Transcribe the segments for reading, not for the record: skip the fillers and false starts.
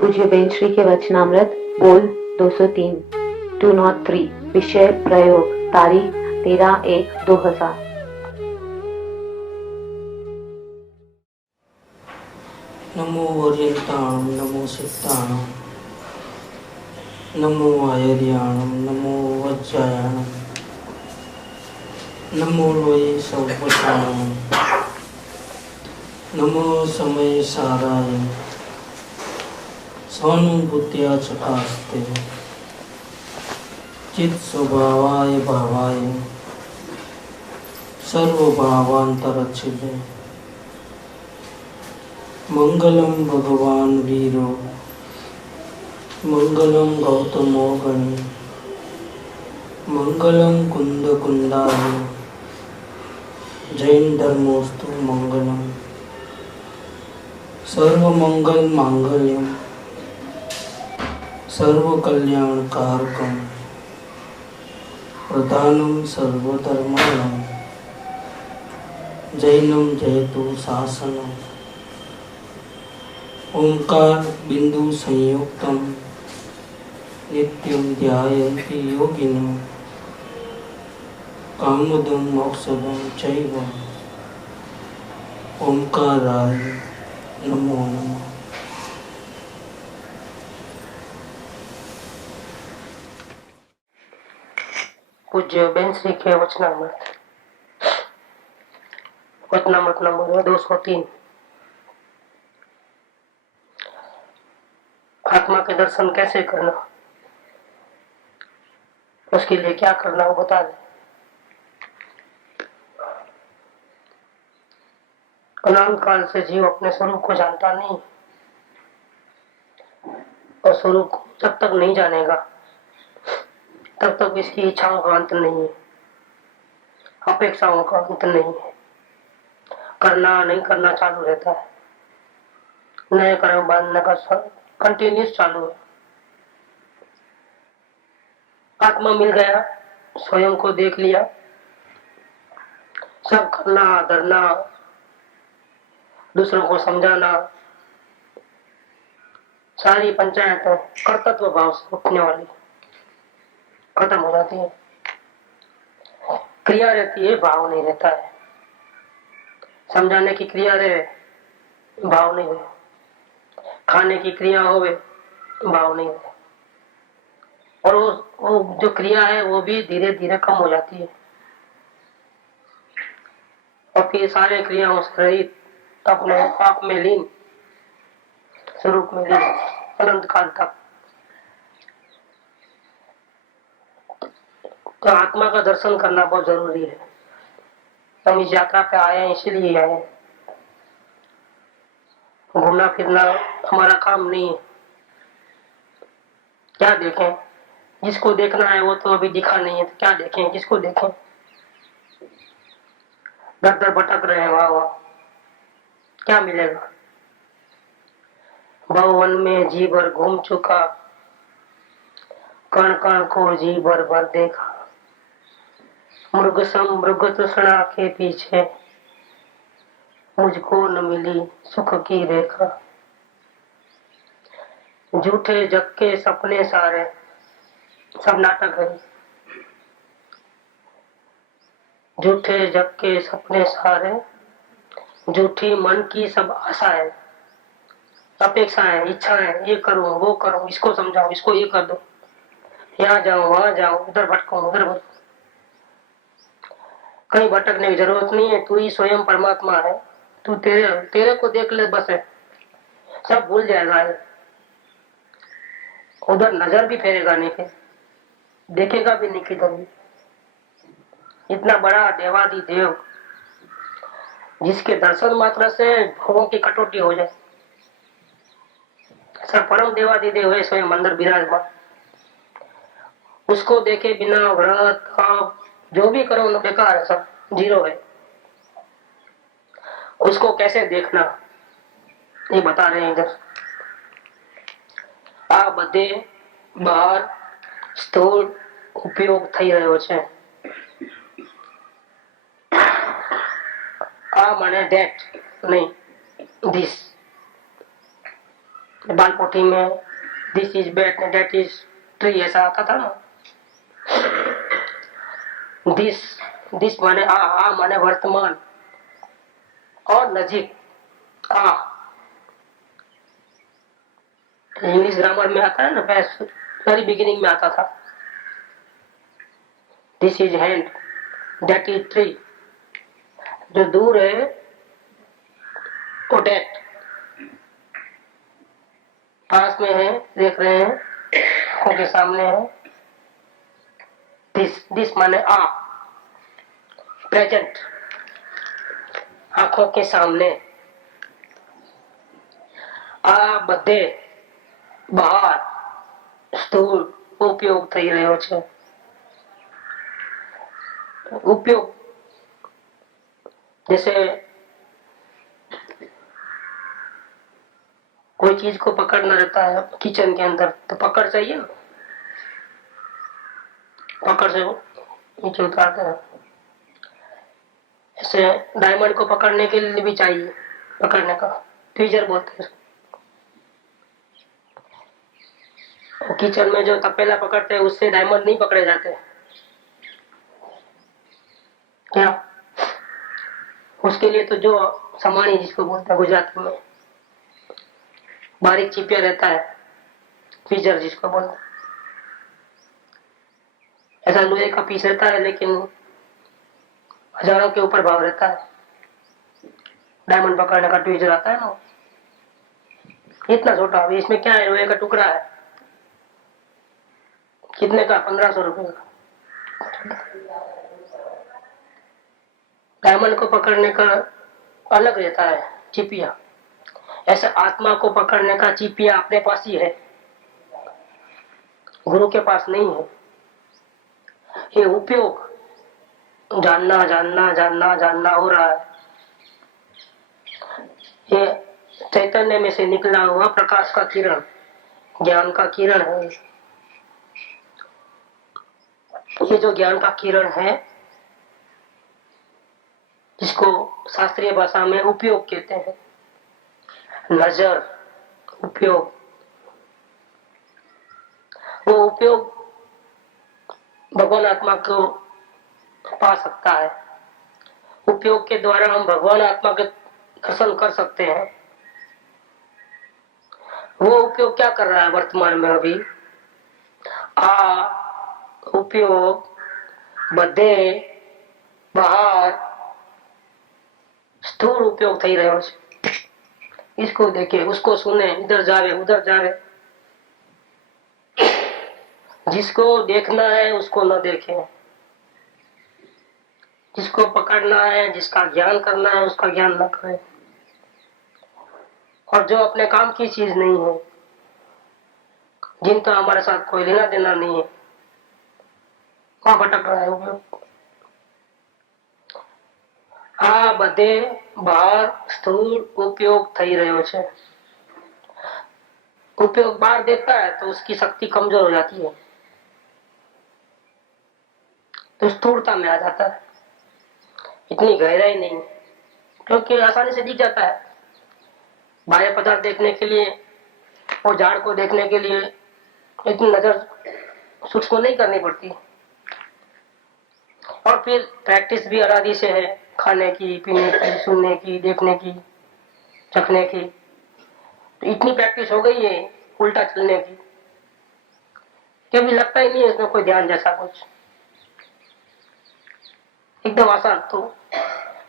पूज्य बेन श्री के वचनामृत बोल 203 203 विषय प्रयोग तारीख 13/1/2000। नमो वर्यन्ताणं नमो सिद्धाणं नमो आयर्याणं नमो वज्रायाणं नमो लोये सौपटाणं नमो समय साराय स्वानुभूत्या चकास्ते चित् स्वभावाय भावाय सर्वभावान्तरच्छिदे मंगलम भगवान वीरो मंगलम गौतमो गणी मंगलम कुंद कुंदाय जैन धर्मोस्तु मंगलम सर्वमंगल मांगल्यम सर्वकल्याण कारकम प्रधानम सर्वधर्माणां जैनम जयतु शासनम ओंकार बिंदु संयुक्तम नित्यं ध्यायन्ति योगिनो कामदं मोक्षदं चैव ओंकाराय नमो नमः। पूज्य बेन श्री के वचनामृत नंबर 203। आत्मा के दर्शन कैसे करना, उसके लिए क्या करना वो बता दे। अनंत काल से जीव अपने स्वरूप को जानता नहीं, और स्वरूप को जब तक नहीं जानेगा तब तक इसकी इच्छाओं का अंत नहीं है, अपेक्षाओं का अंत नहीं है। करना नहीं करना चालू रहता है, नए कर्म बांधने का कंटिन्यूस चालू है। आत्मा मिल गया, स्वयं को देख लिया, सब करना डरना दूसरों को समझाना सारी पंचायत कर्तव्य भाव से उठने वाली खत्म हो जाती है। क्रिया रहती है, भाव नहीं रहता है। समझाने की क्रिया रहे, भाव नहीं रहे। खाने की क्रिया होवे, भाव नहीं रहे। और वो जो क्रिया है वो भी धीरे धीरे कम हो जाती है, और फिर सारे क्रियाओं से रहित अपने आप में लीन, स्वरूप में लीन अनंत काल तक। तो आत्मा का दर्शन करना बहुत जरूरी है। हम इस यात्रा पे आए हैं, इसीलिए आए हैं। घूमना फिरना हमारा काम नहीं है। क्या देखें, जिसको देखना है वो तो अभी दिखा नहीं है, तो क्या देखें, किसको देखें। दर दर भटक रहे हैं, वहां क्या मिलेगा। भवन में जी भर घूम चुका, कण कण को जी भर भर देखा। मृग सम मृग तृष्णा के पीछे मुझको न मिली सुख की रेखा। झूठे जग के सपने सारे, सब नाटक है। झूठे जग के सपने सारे, झूठी मन की सब आशाएं, अपेक्षाएं, इच्छाएं, ये करूं वो करूं, इसको समझाऊं, इसको ये कर दो, यहाँ जाऊं वहां जाऊं, इधर भटकूं उधर भटकूं। कहीं भटकने की जरूरत नहीं है। तू ही स्वयं परमात्मा है। तू तेरे को देख ले बस है, सब भूल जाएगा है। उधर नजर भी फेरेगा नहीं, फिर देखेगा भी नहीं किधर भी। इतना बड़ा देवादि देव जिसके दर्शन मात्र से भोगों की कटौती हो जाए, सब परम देवादि देव है स्वयं अंदर विराजमान। उसको देखे बिना व्रत तप जो भी करो बेकार है, सब जीरो है। उसको कैसे देखना ये बता रहे हैं इधर। आ બધે બહાર સ્થૂળ ઉપયોગ થઈ રહ્યો છે। આ મને that नहीं this। बाल पोटी में this is bat that is tree ऐसा आता था ना। दिस माने आ माने वर्तमान और नजीक आ। इंग्लिश ग्रामर में आता है ना, वेरी बिगिनिंग में आता था। This is hand that is tree. जो दूर है वो डेट, पास में है देख रहे हैं, आंखों के सामने है। दिस माने आ, प्रेजेंट, आंखों के सामने। आ બધે બહાર સ્થૂળ ઉપયોગ થઈ રહ્યો છે। उपयोग जैसे कोई चीज को पकड़ना रहता है किचन के अंदर तो पकड़ चाहिए ना, पकड़ से नीचे उतारते हैं। ऐसे डायमंड को पकड़ने के लिए भी चाहिए पकड़ने का, ट्विजर बोलते हैं। किचन में जो तपेला पकड़ते हैं उससे डायमंड नहीं पकड़े जाते क्या? उसके लिए तो जो समानी जिसको बोलते हैं गुजराती में, बारीक चिपिया रहता है, ट्विजर जिसको बोलते हैं। ऐसा लोहे का पीस रहता है लेकिन हजारों के ऊपर भाव रहता है। डायमंड पकड़ने का ट्विजर आता है ना, इतना छोटा। अभी इसमें क्या है, लोहे का टुकड़ा है, कितने का? 1500 रुपए का। डायमंड को पकड़ने का अलग रहता है चिपिया। ऐसा आत्मा को पकड़ने का चिपिया अपने पास ही है, गुरु के पास नहीं है। ये उपयोग जानना जानना जानना जानना हो रहा है। ये चैतन्य में से निकला हुआ प्रकाश का किरण, ज्ञान का किरण है। ये जो ज्ञान का किरण है इसको शास्त्रीय भाषा में उपयोग कहते हैं। नजर उपयोग, वो उपयोग भगवान आत्मा को पा सकता है। उपयोग के द्वारा हम भगवान आत्मा के दर्शन कर सकते हैं। वो उपयोग क्या कर रहा है वर्तमान में? अभी आ उपयोग બધે બહાર स्थूल उपयोग થઈ રહ્યો છે। इसको देखे, उसको सुने, इधर जावे उधर जावे। जिसको देखना है उसको न देखे, जिसको पकड़ना है, जिसका ज्ञान करना है उसका ज्ञान न करे। और जो अपने काम की चीज नहीं है, जिनका हमारे साथ कोई लेना देना नहीं है, वहां भटक रहा है उपयोग। આ બધે બહાર સ્થૂળ उपयोग થઈ રહ્યો છે। उपयोग बाहर देखता है तो उसकी शक्ति कमजोर हो जाती है, तो स्थूलता में आ जाता है। इतनी गहराई नहीं, क्योंकि आसानी से दिख जाता है। बाह्य पदार्थ देखने के लिए और झाड़ को देखने के लिए इतनी नजर सूक्ष्म नहीं करनी पड़ती। और फिर प्रैक्टिस भी आराधी से है, खाने की, पीने की, सुनने की, देखने की, चखने की। तो इतनी प्रैक्टिस हो गई है उल्टा चलने की कि अभी लगता ही नहीं है इसमें कोई ध्यान जैसा कुछ, एकदम आसान। तो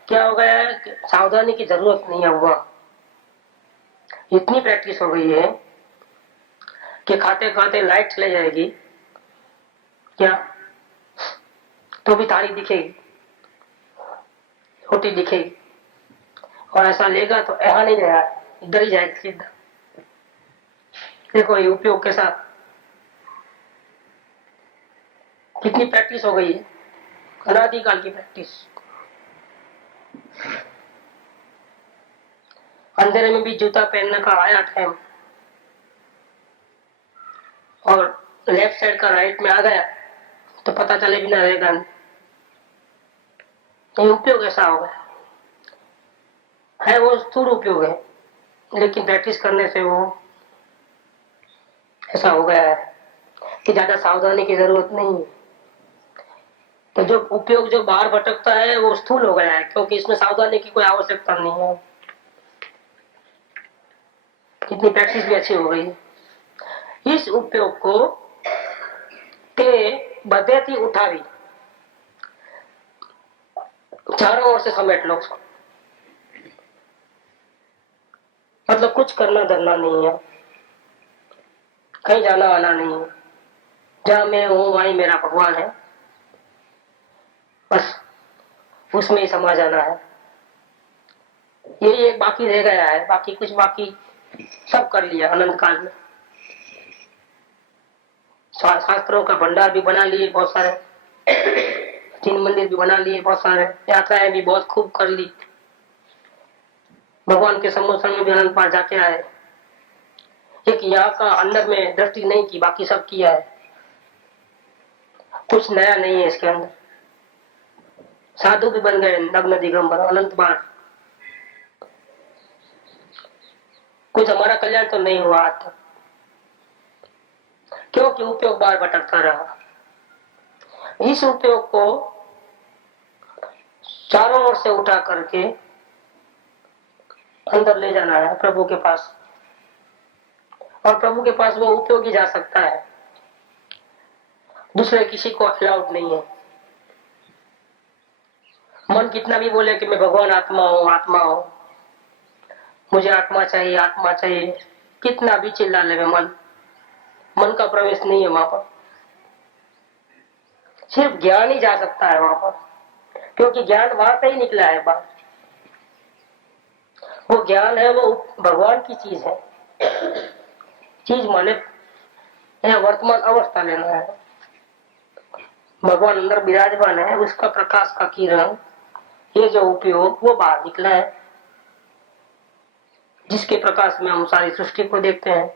क्या हो गया है कि सावधानी की जरूरत नहीं है। हुआ इतनी प्रैक्टिस हो गई है कि खाते खाते लाइट चले जाएगी क्या तो भी थाली दिखेगी, रोटी दिखेगी। और ऐसा लेगा तो यहाँ नहीं रहा, इधर ही जाएगा सीधा। देखो ये उपयोग के साथ कितनी प्रैक्टिस हो गई है, अनादिकाल की प्रैक्टिस। अंधेरे में भी जूता पहनने का आया टाइम और लेफ्ट साइड का राइट में आ गया तो पता चले भी ना रहेगा। ये उपयोग ऐसा हो गया है, वो स्थूल उपयोग है, लेकिन प्रैक्टिस करने से वो ऐसा हो गया है कि ज्यादा सावधानी की जरूरत नहीं है। तो जो उपयोग जो बाहर भटकता है वो स्थूल हो गया है, क्योंकि इसमें सावधानी की कोई आवश्यकता नहीं है। कितनी प्रैक्टिस भी अच्छी हो गई है। इस उपयोग को ते बधेती उठावी, चारों ओर से समेट लो उसको। मतलब कुछ करना धरना नहीं है, कहीं जाना आना नहीं है, जहां मैं हूं वहीं मेरा भगवान है, बस उसमें ही समा जाना है। यही एक बाकी रह गया है, बाकी कुछ बाकी सब कर लिया अनंत काल में। शास्त्रों का भंडार भी बना लिए बहुत सारे, तीन मंदिर भी बना लिए बहुत सारे, यात्राएं भी बहुत खूब कर ली, भगवान के सम्मोहन में भी अनंत पार जाके आए। एक यहाँ का अंदर में दृष्टि नहीं की, बाकी सब किया है। कुछ नया नहीं है इसके अंदर। साधु भी बन गए नग्न दिगंबर अनंत बार। कुछ हमारा कल्याण तो नहीं हुआ आज तक, क्योंकि उपयोग बार भटकता रहा। इस उपयोग को चारों ओर से उठा करके अंदर ले जाना है प्रभु के पास, और प्रभु के पास वो उपयोग ही जा सकता है, दूसरे किसी को अलाउड नहीं है। मन कितना भी बोले कि मैं भगवान आत्मा हूं, आत्मा हूं, मुझे आत्मा चाहिए, आत्मा चाहिए, कितना भी चिल्ला ले मन का प्रवेश नहीं है वहां पर। सिर्फ ज्ञान ही जा सकता है वहां पर, क्योंकि ज्ञान वहां से ही निकला है बात। वो ज्ञान है, वो भगवान की चीज है। चीज माने यहाँ वर्तमान अवस्था लेना है। भगवान अंदर विराजमान है, उसका प्रकाश का किरण, ये जो उपयोग वो बाहर निकला है, जिसके प्रकाश में हम सारी सृष्टि को देखते हैं।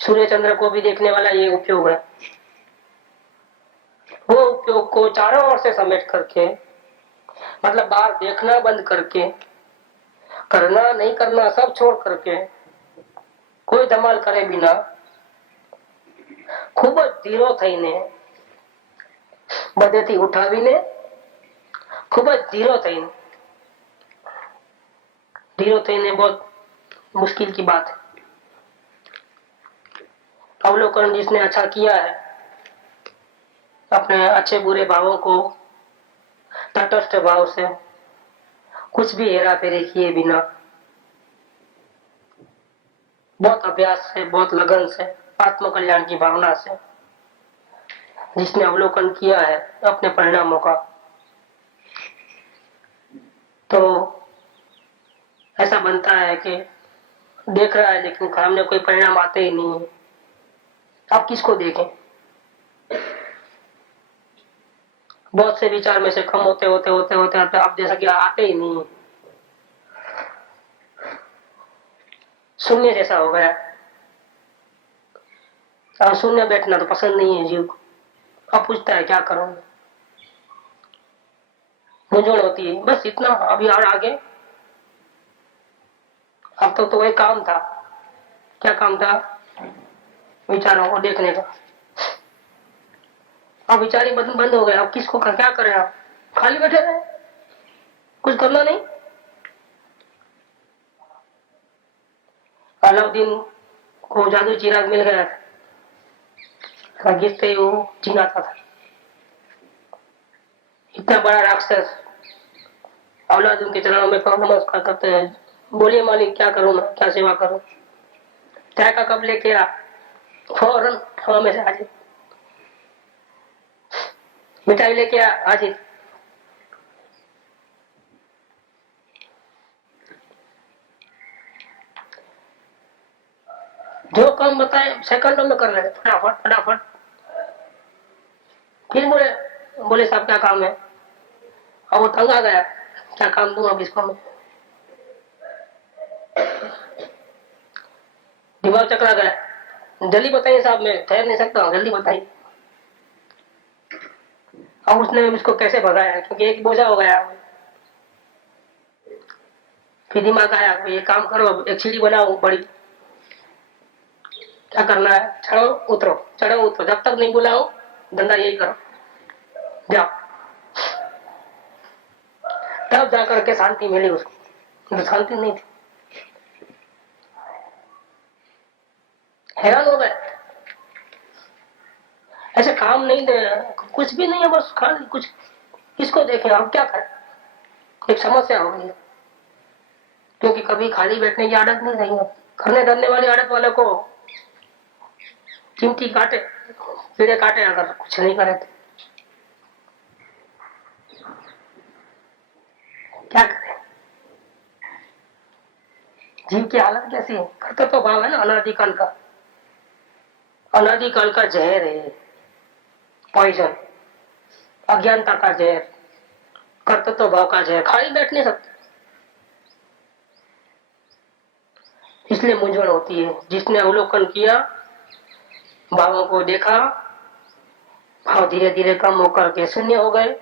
सूर्य चंद्र को भी देखने वाला ये उपयोग है। वो उपयोग को चारों ओर से समेट करके, मतलब बाहर देखना बंद करके, करना नहीं करना सब छोड़ करके, कोई धमाल करे बिना, खूब धीरो थईने બધેથી ઉઠાવીને खूब धीरो थईने, धीरो थईने बहुत मुश्किल की बात है। अवलोकन जिसने अच्छा किया है, अपने अच्छे बुरे भावों को तटस्थ भाव से, कुछ भी हेरा फेरी किए बिना, बहुत अभ्यास से, बहुत लगन से, आत्म कल्याण की भावना से जिसने अवलोकन किया है अपने परिणामों का, तो ऐसा बनता है कि देख रहा है लेकिन सामने कोई परिणाम आते ही नहीं है। आप किसको देखें? बहुत से विचार में से कम होते होते होते होते आप जैसा कि आते ही नहीं, शून्य जैसा हो गया। अब शून्य बैठना तो पसंद नहीं है जीव को। अब पूछता है क्या करूंगा, मुझे होती है, बस इतना। अभी और आगे, अब तो वही काम था। क्या काम था? विचारों को देखने का। अब विचार ही बंद हो गए। अब किसको क्या करें? आप खाली बैठे रहे, कुछ करना नहीं। अलाउद्दीन को जादू चिराग मिल गया, गिरते ही वो चिल्लाता था। इतना बड़ा राक्षस अलाउद्दीन के चरणों में नमस्कार करते हैं, बोलिए मालिक क्या करूं मैं, क्या सेवा करूं? चाय का कप लेके आ, फौरन हवा में से हाजिर। मिठाई लेके आ, हाजिर। जो काम बताए सेकंडों में कर रहे, फटाफट फटाफट। फिर बोले साहब क्या काम है? और वो तंग आ गया, क्या काम दूं अब इसको मैं? दिमाग चकरा गया, जल्दी बताइए साहब, मैं ठहर नहीं सकता, जल्दी बताइए। अब उसने उसको कैसे भगाया, क्योंकि एक बोझा हो गया। फिर दिमाग आया, ये काम करो, अब एक सीढ़ी बनाओ बड़ी, क्या करना है? चढ़ो उतरो, चढ़ो उतरो, जब तक नहीं बुलाऊं धंधा यही करो, जाओ। तब जाकर के शांति मिली उसको, तो शांति नहीं थी, हैरान हो गए। ऐसे काम नहीं दे, कुछ भी नहीं है, बस खाली कुछ, किसको देखें, हम क्या करें? एक समस्या हो गई है, क्योंकि कभी खाली बैठने की आदत नहीं रही है। करने धरने वाली आदत वाले को चिमटी काटे, कीड़े काटे अगर कुछ नहीं करे तो क्या करें? जीव की हालत कैसी है? कर्तव्य तो भाव है ना, अनादिकाल का, अनादिकाल का जहर है, पॉइजन, अज्ञानता का जहर, कर्तव्य भाव का जहर, खाली बैठ नहीं सकते। इसलिए मूंझवण होती है। जिसने अवलोकन किया, भावों को देखा, भाव धीरे धीरे कम होकर के शून्य हो गए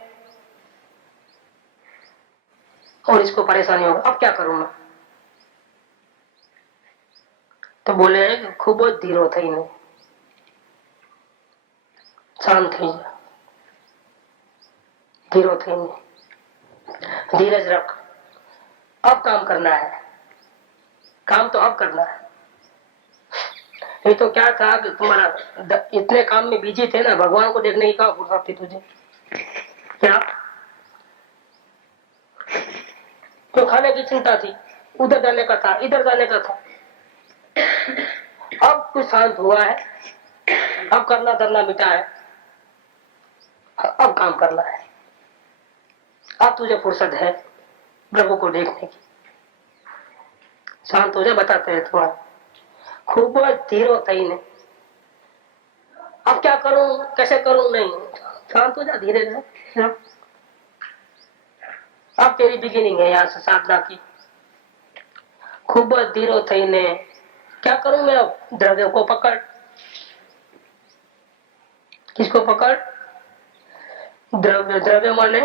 और इसको परेशानी होगी, अब क्या करूं मैं? तो बोले खूब धीरो थई ने, शांत थई जा, धीरो थई ने, धीरज रख, अब काम करना है, काम तो अब करना है। ये तो क्या था कि तुम्हारा इतने काम में बिजी थे ना, भगवान को देखने की कहाँ फुर्सत थी तुझे? क्या तो खाने की चिंता थी, उधर जाने का था, इधर जाने का था। अब कुछ शांत हुआ है, अब करना धरना मिटा है, अब काम करना है, अब तुझे फुर्सत है प्रभु को देखने की। शांत हो जाए, बताते हैं तुम्हारा खूब धीरो थई ने, अब क्या करूं, कैसे करूं? नहीं, शांत हो जा, धीरे धीरे। अब तेरी बिगिनिंग है यहाँ से साधना की। खूब धीरो थई ने, क्या करूं मैं? अब द्रव्य को पकड़। किसको पकड़? द्रव्य, द्रव्य माने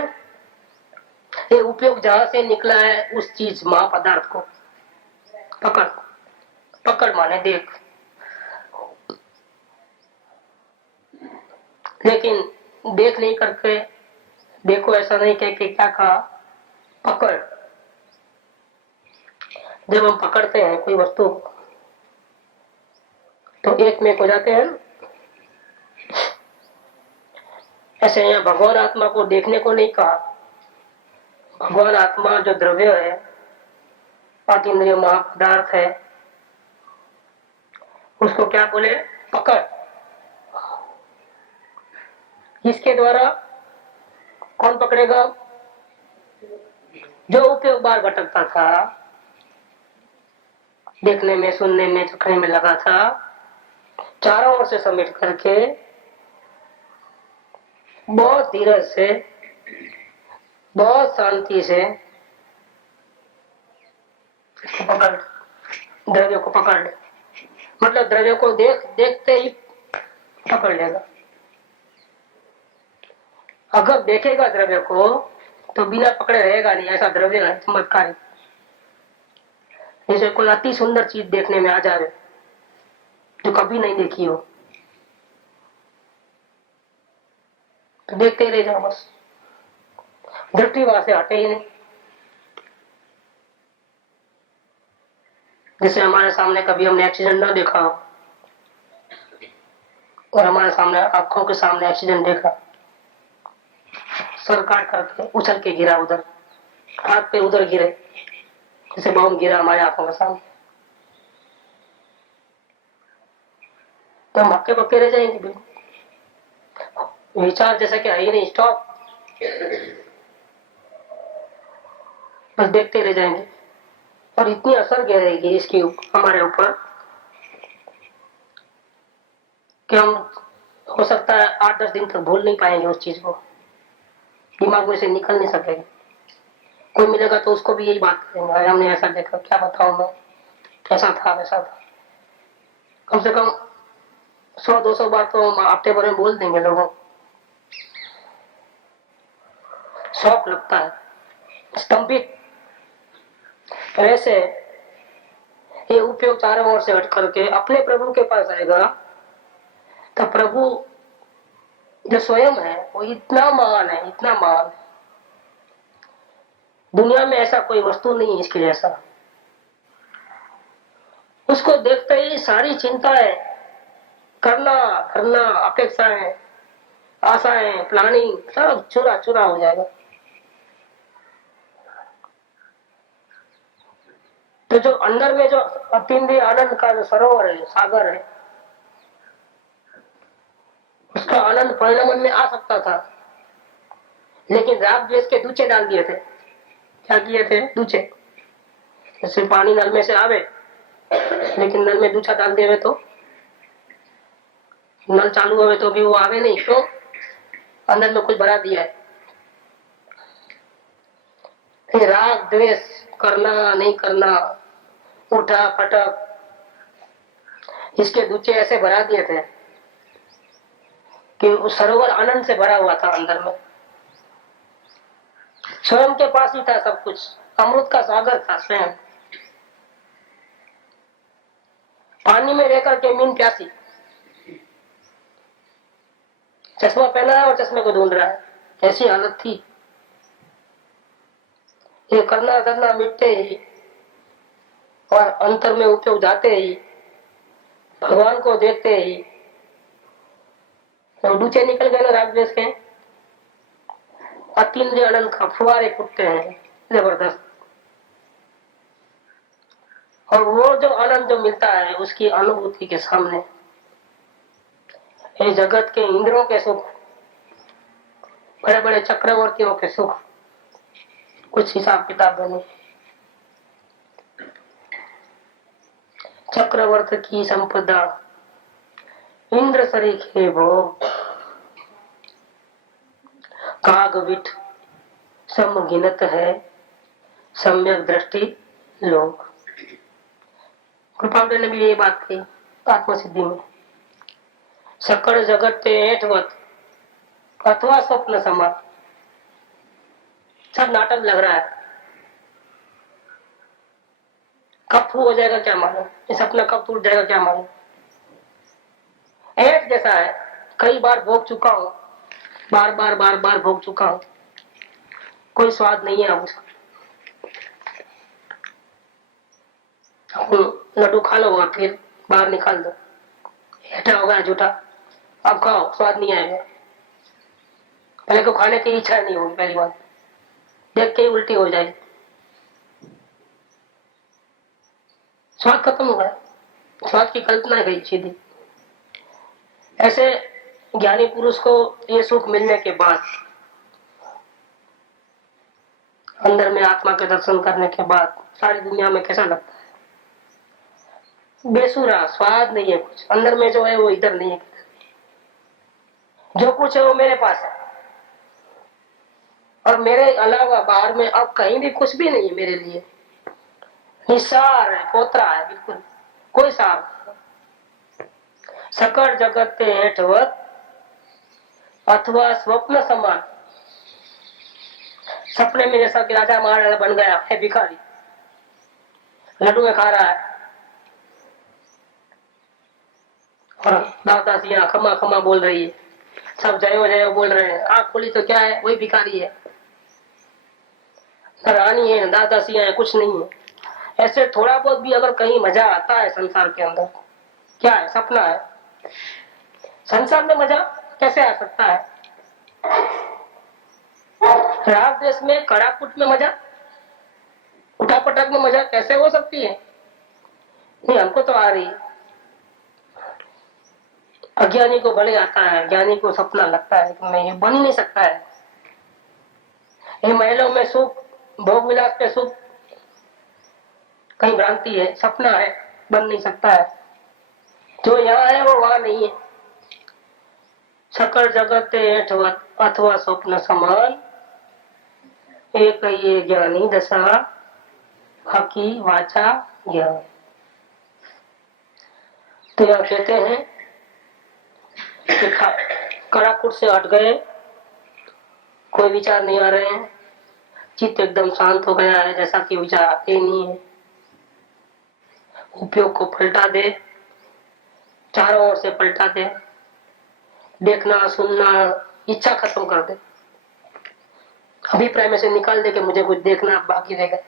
ये उपयोग जहां से निकला है उस चीज, महापदार्थ को पकड़। पकड़ माने देख, लेकिन देख नहीं करके, देखो ऐसा नहीं कह के क्या कहा, पकड़। जब हम पकड़ते हैं कोई वस्तु तो एक में हो जाते हैं। ऐसे यहाँ भगवान आत्मा को देखने को नहीं कहा। भगवान आत्मा जो द्रव्य है, अतीन्द्रिय महापदार्थ है, उसको क्या बोले? पकड़। इसके द्वारा कौन पकड़ेगा? जो उपयोग बार भटकता था, देखने में, सुनने में, चखने में लगा था, चारों ओर से समेट करके बहुत धीरज से, बहुत शांति से पकड़, द्रव्य को पकड़ ले। मतलब द्रव्य को देखते ही पकड़ लेगा। अगर देखेगा द्रव्य को तो बिना पकड़े रहेगा नहीं, ऐसा द्रव्य है चमत्कारी। जैसे कोई अति सुंदर चीज देखने में आ जाए जो कभी नहीं देखी हो, तो देखते ही रह जाओ बस, दृष्टि वहां से हटे ही नहीं। जैसे हमारे सामने कभी हमने एक्सीडेंट ना देखा हो और हमारे सामने, आंखों के सामने एक्सीडेंट देखा, सर काट करके उछल के गिरा, उधर हाथ पे उधर गिरे, जैसे बम गिरा हमारे आंखों के सामने, तो हम हक्के बक्के रह जाएंगे बिल्कुल। विचार जैसा कि है ही नहीं, स्टॉप, बस देखते रह जाएंगे। और इतनी असर गिरेगी इसकी हमारे ऊपर कि हम हो सकता है 8-10 दिन तक भूल नहीं पाएंगे उस चीज को, दिमाग में से निकल नहीं सकेगा। कोई मिलेगा तो उसको भी यही बात करेंगे, हमने ऐसा देखा, क्या बताऊं मैं, कैसा था वैसा था। कम से कम 100-200 बार तो हम हफ्ते भर में बोल देंगे लोगों। शौक लगता है, स्तंभित। ऐसे ये उपयोग चारों ओर से हट करके अपने प्रभु के पास आएगा, तो प्रभु जो स्वयं है वो इतना महान है, इतना महान है, दुनिया में ऐसा कोई वस्तु नहीं है इसके जैसा। उसको देखते ही सारी चिंताएं, करना करना, अपेक्षाएं, आशाएं, प्लानिंग सब चूरा चूरा हो जाएगा। तो जो अंदर में जो अतीन्द्रिय आनंद का जो सरोवर है, सागर है, उसका आनंद परिणमन में आ सकता था, लेकिन राग द्वेष के दूचे डाल दिए थे। क्या किए थे? दूचे। जैसे पानी नल में से आवे, लेकिन नल में दूचा डाल दिए तो नल चालू हुए तो भी वो आवे नहीं, क्यों? अंदर में कुछ भरा दिया है। राग द्वेष, करना नहीं करना, उठा पटक, इसके दूचे ऐसे भरा दिए थे कि उस सरोवर आनंद से भरा हुआ था। अंदर में स्वयं के पास ही था सब कुछ, अमृत का सागर था स्वयं। पानी में रहकर के मीन प्यासी, चश्मा पहना है और चश्मे को ढूंढ रहा है, ऐसी हालत थी। ये करना करना मिटते ही और अंतर में उपयोग जाते ही, भगवान को देखते ही तो डूचे निकल गए ना राग द्वेष के। अतीन्द्रिय आनंद का फुवारे फूटते हैं जबरदस्त। और वो जो आनंद जो मिलता है उसकी अनुभूति के सामने ये जगत के इंद्रियों के सुख, बड़े बड़े चक्रवर्तियों के सुख, कुछ हिसाब किताब नहीं। चक्रवर्त की संपदा इंद्र सरीखे भोग, काग विठ समगिनत है, सम्यक दृष्टि लोग। कृपाल ने भी ये बात कही आत्मसिद्धि में। सकल जगत ते ऐठवत अथवा स्वप्न समा, सब नाटक लग रहा है। कब हो जाएगा क्या मालूम, ये सपना कब टूट जाएगा क्या मालूम। ऐठ जैसा है, कई बार भोग चुका हूं, बार बार बार बार भोग चुका हूं, कोई स्वाद नहीं है अब उसका। लड्डू खा लो और फिर बाहर निकाल दो, ऐठा होगा झूठा, अब खाओ स्वाद नहीं आएगा। पहले को खाने की इच्छा नहीं होगी, पहली बात देख के ही उल्टी हो जाएगी, स्वाद खत्म हो गया, स्वाद की कल्पना गई सीधी। ऐसे ज्ञानी पुरुष को ये सुख मिलने के बाद, अंदर में आत्मा के दर्शन करने के बाद सारी दुनिया में कैसा लगता है? बेसुरा, स्वाद नहीं है कुछ अंदर में, जो है वो इधर नहीं है। जो कुछ है वो मेरे पास है और मेरे अलावा बाहर में अब कहीं भी कुछ भी नहीं है मेरे लिए। निसार है, पोतरा है, बिल्कुल कोई सार नहीं। सकल जगत ते ऐठवत अथवा स्वप्न समान, सपने में जैसा कि राजा महाराजा बन गया है भिखारी, लड्डू में खा रहा है और दादासियां खमा खमा बोल रही है, सब जयो जयो बोल रहे हैं। आंख खोली तो क्या है, वही भिखारी है, न रानी है न दादासियां है, कुछ नहीं है। ऐसे थोड़ा बहुत भी अगर कहीं मजा आता है संसार के अंदर, क्या है? सपना है। संसार में मजा कैसे आ सकता है? राग देश में, कड़ाकुट में मजा, उठापटक में मजा कैसे हो सकती है? नहीं, हमको तो आ रही। अज्ञानी को भले आता है, ज्ञानी को सपना लगता है कि नहीं, ये बन ही नहीं सकता है। इन महलों में सुख, भोग विलास पे सुख कहीं भ्रांति है, सपना है, बन नहीं सकता है। जो यहाँ है वो वहां नहीं है। सकल जगत ते ऐठवत अथवा स्वप्न समान, एक ये ज्ञानी दशा हकी वाचा ज्ञान। तो यहाँ कहते हैं कि कड़ाकुट से हट गए, कोई विचार नहीं आ रहे हैं, चित्त एकदम शांत हो गया है, जैसा कि विचार आते ही नहीं है। उपयोग को पलटा दे, चारों ओर से पलटा दे, देखना सुनना इच्छा खत्म कर दे, अभिप्राय में से निकाल दे कि मुझे कुछ देखना बाकी रह गया,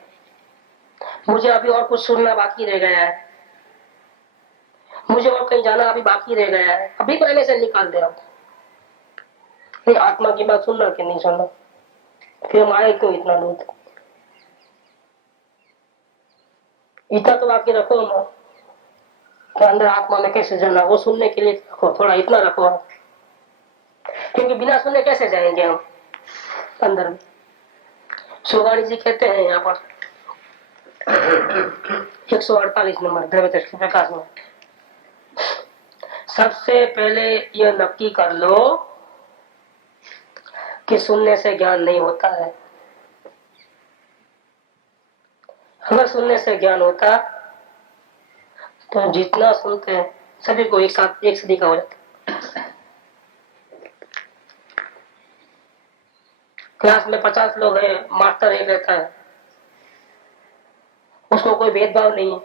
मुझे अभी और कुछ सुनना बाकी रह गया है, मुझे और कहीं जाना अभी बाकी रह गया है, अभिप्राय में से निकाल दे। अब आत्मा की बात सुनना कि नहीं सुनना, फिर हम आए क्यों इतना दूर? इतना तो बाकी रखो हम तो अंदर आत्मा में कैसे जाना, वो सुनने के लिए रखो, थोड़ा इतना रखो आप, क्योंकि बिना सुने कैसे जाएंगे हम अंदर में। सुगाणी जी कहते हैं यहाँ पर 148 नंबर द्रव्य दृष्टि प्रकाश में, सबसे पहले यह नक्की कर लो कि सुनने से ज्ञान नहीं होता है। अगर सुनने से ज्ञान होता तो जितना सुनते हैं सभी को एक साथ एक सदी का हो जाता। क्लास में 50 लोग हैं, मास्टर एक रहता है, उसको कोई भेदभाव नहीं है,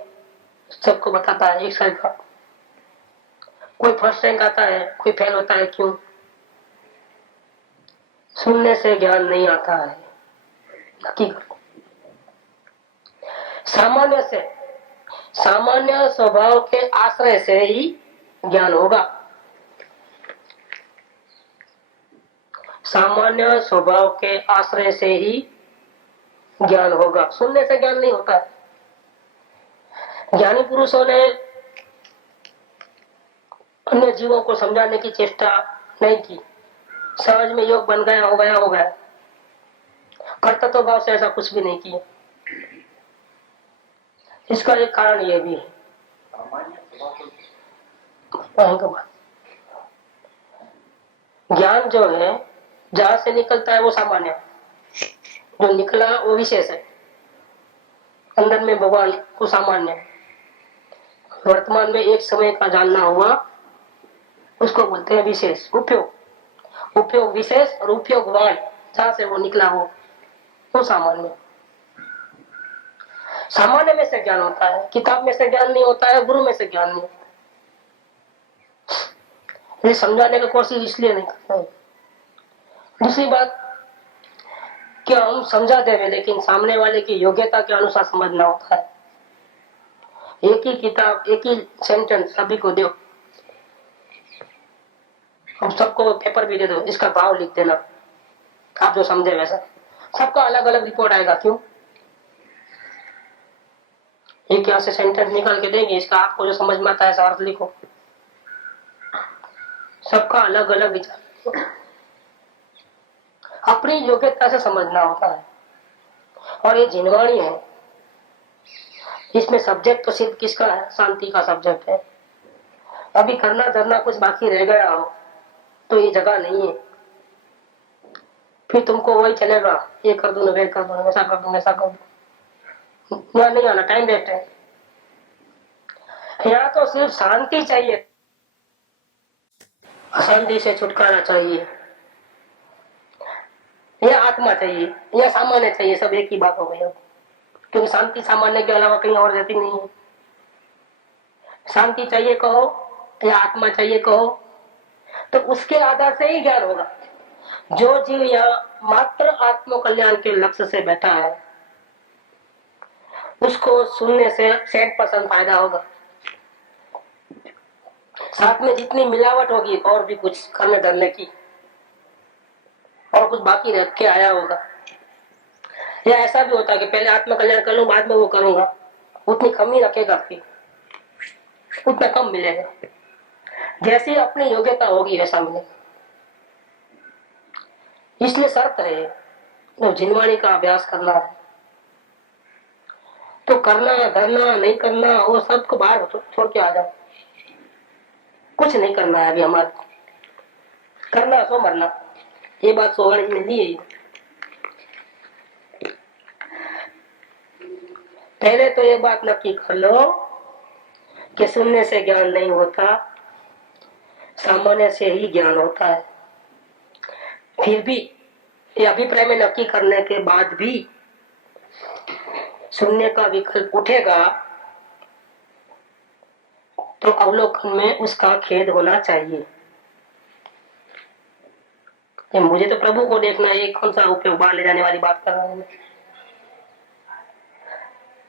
सबको बताता है एक साथ का। कोई फर्स्ट रैंक आता है, कोई फेल होता है, क्यों? सुनने से ज्ञान नहीं आता है। नक्की करो। सामान्य स्वभाव के आश्रय से ही ज्ञान होगा। सामान्य स्वभाव के आश्रय से ही ज्ञान होगा, सुनने से ज्ञान नहीं होता है। ज्ञानी पुरुषों ने अन्य जीवों को समझाने की चेष्टा नहीं की, सहज में योग बन गया, हो गया, हो गया। कर्तव्य भाव से ऐसा कुछ भी नहीं किया। इसका एक कारण यह भी है, ज्ञान जो है जहां से निकलता है वो सामान्य, जो निकला वो विशेष है। अंदर में भगवान को सामान्य है। वर्तमान में एक समय का जानना हुआ उसको बोलते हैं विशेष। उपयोग विशेष और उपयोगवान, जहां से वो निकला हो वो सामान्य। सामान्य में से ज्ञान होता है, किताब में से ज्ञान नहीं होता है, गुरु में से ज्ञान नहीं होता। ये समझाने की कोशिश इसलिए नहीं करते हैं। दूसरी बात, क्या हम समझा देंगे लेकिन सामने वाले की योग्यता के अनुसार समझना होता है। एक ही किताब, एक ही सेंटेंस सभी को दो, हम सबको पेपर भी दे दो, इसका भाव लिख देना, आप जो समझे वैसा। सबका अलग अलग रिपोर्ट आएगा, क्यों? एक यहाँ से सेंटेंस निकाल के देंगे, इसका आपको जो समझ में आता है अर्थ लिखो। सबका अलग अलग विचार, अपनी योग्यता से समझना होता है। और ये जिनवाणी है, इसमें सब्जेक्ट तो सिर्फ किसका है? शांति का सब्जेक्ट है। अभी करना धरना कुछ बाकी रह गया हो तो ये जगह नहीं है, फिर तुमको वही चलेगा, ये कर दूं, वे कर दूं, ऐसा कर दूं, ऐसा कर दूं, यहाँ नहीं आना, टाइम वेस्ट है। यहाँ तो सिर्फ शांति चाहिए, अशांति से छुटकारा चाहिए, यह आत्मा चाहिए, यह सामान्य चाहिए, सब एक ही बात हो गई। क्योंकि शांति सामान्य के अलावा कहीं और रहती नहीं है। शांति चाहिए कहो या आत्मा चाहिए कहो, तो उसके आधार से ही ज्ञान होगा। जो जीव यहाँ मात्र आत्म कल्याण के लक्ष्य से बैठा है उसको सुनने से 100% फायदा होगा। साथ में जितनी मिलावट होगी और भी कुछ करने धरने की, और कुछ बाकी रख के आया होगा, या ऐसा भी होता है कि पहले आत्म कल्याण कर लूं बाद में वो करूंगा, उतनी कमी रखेगा, फिर उतना कम मिलेगा। जैसी अपनी योग्यता होगी वैसा मिलेगा। इसलिए शर्त है तो जिनवाणी का अभ्यास करना है, तो करना धरना नहीं करना वो सब को बाहर छोड़ के आ जाओ। कुछ नहीं करना है अभी हमारे, करना सो मरना, ये बात सोहनी में दी है। पहले तो ये बात नक्की कर लो कि सुनने से ज्ञान नहीं होता, सामान्य से ही ज्ञान होता है। फिर भी ये अभिप्राय में नक्की करने के बाद भी सुनने का विकल्प उठेगा तो अवलोकन में उसका खेद होना चाहिए। ये मुझे तो प्रभु को देखना है, ये कौन सा उपयोग बाहर ले जाने वाली बात कर रहा हूं।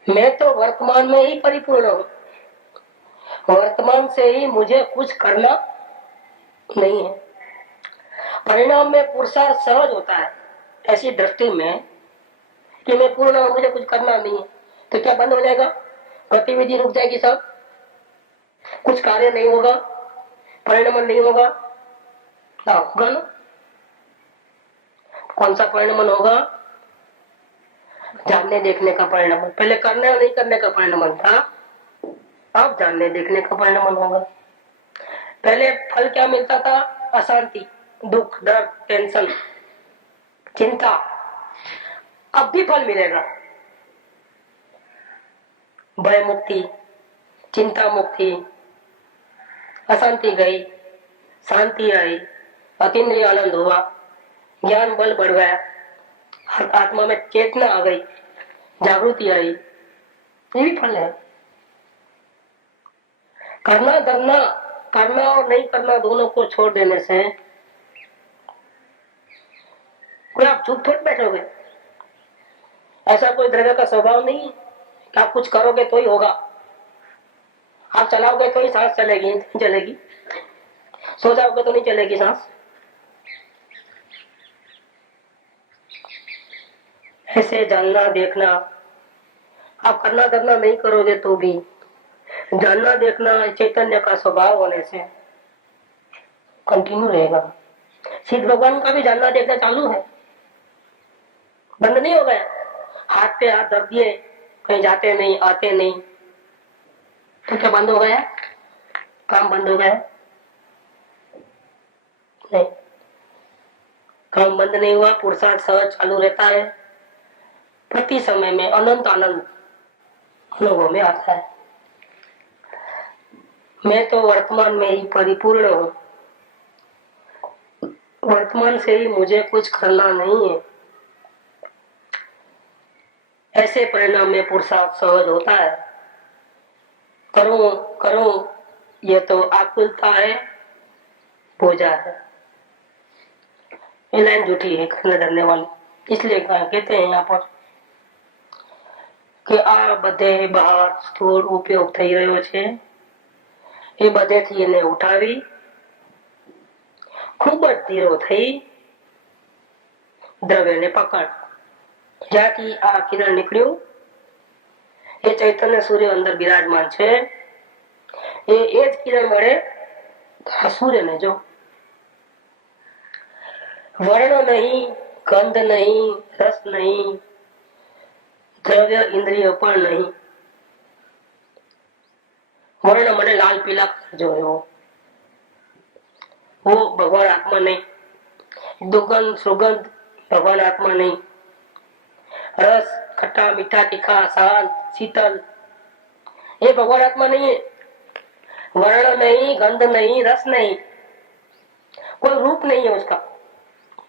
मैं तो वर्तमान में ही परिपूर्ण हूं, वर्तमान से ही मुझे कुछ करना नहीं है। परिणाम में पुरुषार्थ सहज होता है ऐसी दृष्टि में कि मैं पूर्ण हूं, मुझे कुछ करना नहीं है, तो क्या बंद हो जाएगा? गतिविधि रुक जाएगी, सब कुछ कार्य नहीं होगा, परिणाम नहीं होगा। होगा ना? कौन सा परिणाम होगा? जानने देखने का परिणाम। पहले करने और नहीं करने का परिणाम था, अब जानने देखने का परिणाम होगा। पहले फल क्या मिलता था? अशांति, दुख, दर्द, टेंशन, चिंता। अब भी फल मिलेगा, भय मुक्ति, चिंता मुक्ति, अशांति गई, शांति आई, अतीन्द्रिय आनंद हुआ, ज्ञान बल बढ़ गया, आत्मा में चेतना आ गई, जागृति आई। ये भी फल है। करना धरना, करना और नहीं करना दोनों को छोड़ देने से कोई आप चुप थोड़ी बैठोगे। ऐसा कोई द्रव्य का स्वभाव नहीं है कि आप कुछ करोगे तो ही होगा, आप चलाओगे तो ही सांस चलेगी, नहीं चलेगी। सो जाओगे तो नहीं चलेगी सांस। ऐसे जानना देखना, आप करना धरना नहीं करोगे तो भी जानना देखना चैतन्य का स्वभाव होने से कंटिन्यू रहेगा। सिद्ध भगवान का भी जानना देखना चालू है, बंद नहीं हो गया। हाथ पे हाथ दब दिए, कहीं जाते नहीं, आते नहीं, तो क्या बंद हो गया? काम बंद हो गया? नहीं, काम बंद नहीं हुआ। पुरुषार्थ सहज चालू रहता है, प्रति समय में अनंत आनंद अनुभव में आता है। मैं तो वर्तमान में ही परिपूर्ण हूं, वर्तमान से ही मुझे कुछ करना नहीं है। ऐसे परिणाम में पुरुषार्थ सहज होता है। करूं करूं ये तो आकुलता है, बोझा है। ये लाइन झूठी है, करने डरने वाली। इसलिए कहते हैं यहाँ पर कि आ बधे बहार स्थूल उपयोग થઈ રહ્યો છે, એ બધેથી એને ઉઠાવી ખૂબ જ ધીરો થઈ દ્રવ્યને પકડ। જ્યાંથી આ કિરણ નીકળ્યું, એ ચૈતન્ય સૂર્ય અંદર બિરાજમાન છે, એ જ કિરણ મળે સૂર્યને જો। વર્ણ નહીં, ગંધ નહીં, રસ નહીં, દ્રવ્ય इंद्रिय પણ नहीं। वर्ण मैंने लाल पीला जो है वो भगवान आत्मा नहीं। दुर्गंध सुगंध भगवान आत्मा नहीं। रस खट्टा मीठा तीखा शांत शीतल ये भगवान आत्मा नहीं है। वर्ण नहीं, गंध नहीं, रस नहीं, कोई रूप नहीं है उसका,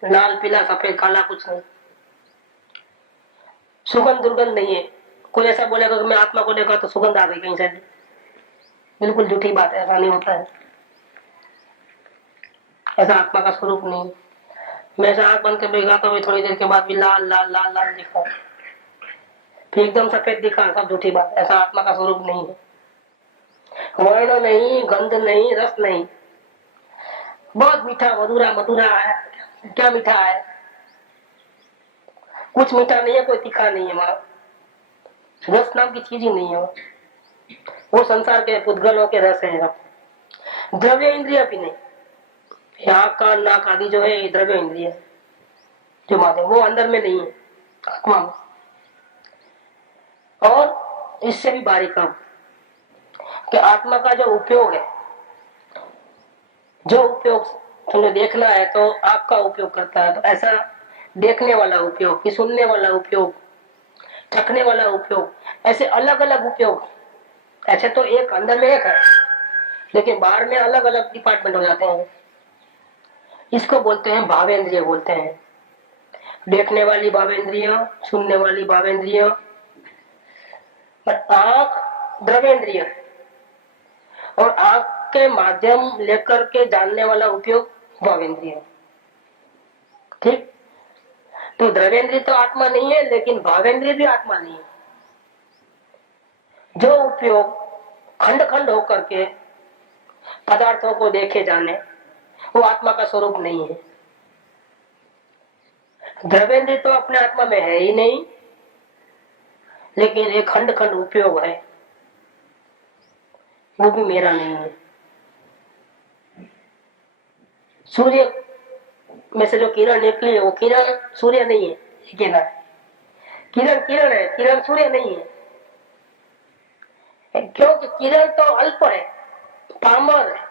लाल पीला सफेद काला कुछ नहीं। सुगंध दुर्गंध नहीं है। कोई ऐसा बोलेगा कि मैं आत्मा को देखा तो सुगंध आ गई कहीं से, बिल्कुल झूठी बात है, ऐसा नहीं होता है। ऐसा आत्मा का स्वरूप नहीं। मैं ऐसा आंख बंद के बैठा तो थोड़ी देर के बाद भी लाल लाल लाल लाल दिखा, फिर एकदम सफेद दिखा, सब झूठी बात। ऐसा आत्मा का स्वरूप नहीं है। वर्ण नहीं, गंध नहीं, रस नहीं। बहुत मीठा मधुरा मधुरा है, क्या मीठा है? कुछ मीठा नहीं है, कोई तीखा नहीं है। वहां रस नाम की चीज ही नहीं है। वो संसार के पुद्गलों के रस है। द्रव्य इंद्रिय भी नहीं। आँख कान नाक आदि जो है ये द्रव्य इंद्रिय जो माते, वो अंदर में नहीं है, आत्मा में। और इससे भी बारीक कि आत्मा का जो उपयोग है, जो उपयोग तुम्हें देखना है तो आपका उपयोग करता है। तो ऐसा देखने वाला उपयोग, कि सुनने वाला उपयोग, चखने वाला उपयोग, ऐसे अलग अलग उपयोग। ऐसे तो एक अंदर में एक है, लेकिन बाहर में अलग अलग डिपार्टमेंट हो जाते हैं। इसको बोलते हैं भावेंद्रिय बोलते हैं। देखने वाली भावेंद्रिय, सुनने वाली भावेंद्रिय, और आंख द्रवेंद्रिय, और आंख के माध्यम लेकर के जानने वाला उपयोग भावेंद्रिय। ठीक, तो द्रव्येंद्रिय तो आत्मा नहीं है, लेकिन भावेंद्रिय भी आत्मा नहीं है। जो उपयोग खंड खंड होकर के पदार्थों को देखे जाने, वो आत्मा का स्वरूप नहीं है। द्रव्येंद्रिय तो अपने आत्मा में है ही नहीं, लेकिन एक खंड खंड उपयोग है, वो भी मेरा नहीं है। सूर्य में से जो किरण निकली है, वो किरण सूर्य नहीं है, किरण किरण है, किरण सूर्य नहीं है। क्योंकि किरण तो अल्प है, पामर है,